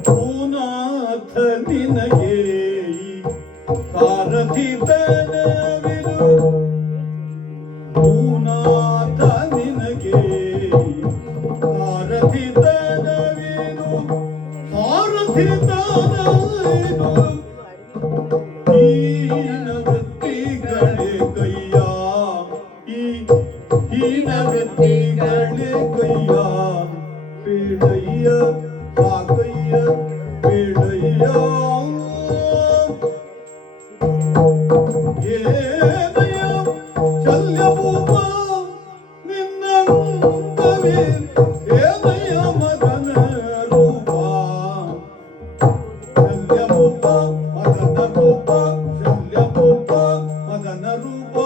ಭೂನಾಥ ನಿನಗೆ ಸಾರಥಿತನವಿದು ಭೂನಾಥ ನಿನಗೆ ಸಾರಥಿತನವಿದು ಸಾರಥಿತನವಿದು ಹೀನ ವೃತ್ತಿಗಳೇ ಕೈಯ ಹೀನ ವೃತ್ತಿಗಳೇ ಕೈಯ ಬೇಡಯ್ಯ ಸಾಕಯ್ಯ ಬೇಡಯ್ಯ ಏದಯ್ಯ ಶಲ್ಯಭೂಮ ನಿನ್ನಂತವೇ ಏದಯ್ಯ ಮದನ ರೂಪ ಶಲ್ಯಭೂಪ ಮದನ ರೂಪ ಶಲ್ಯಭೂಪ ಮದನ ರೂಪ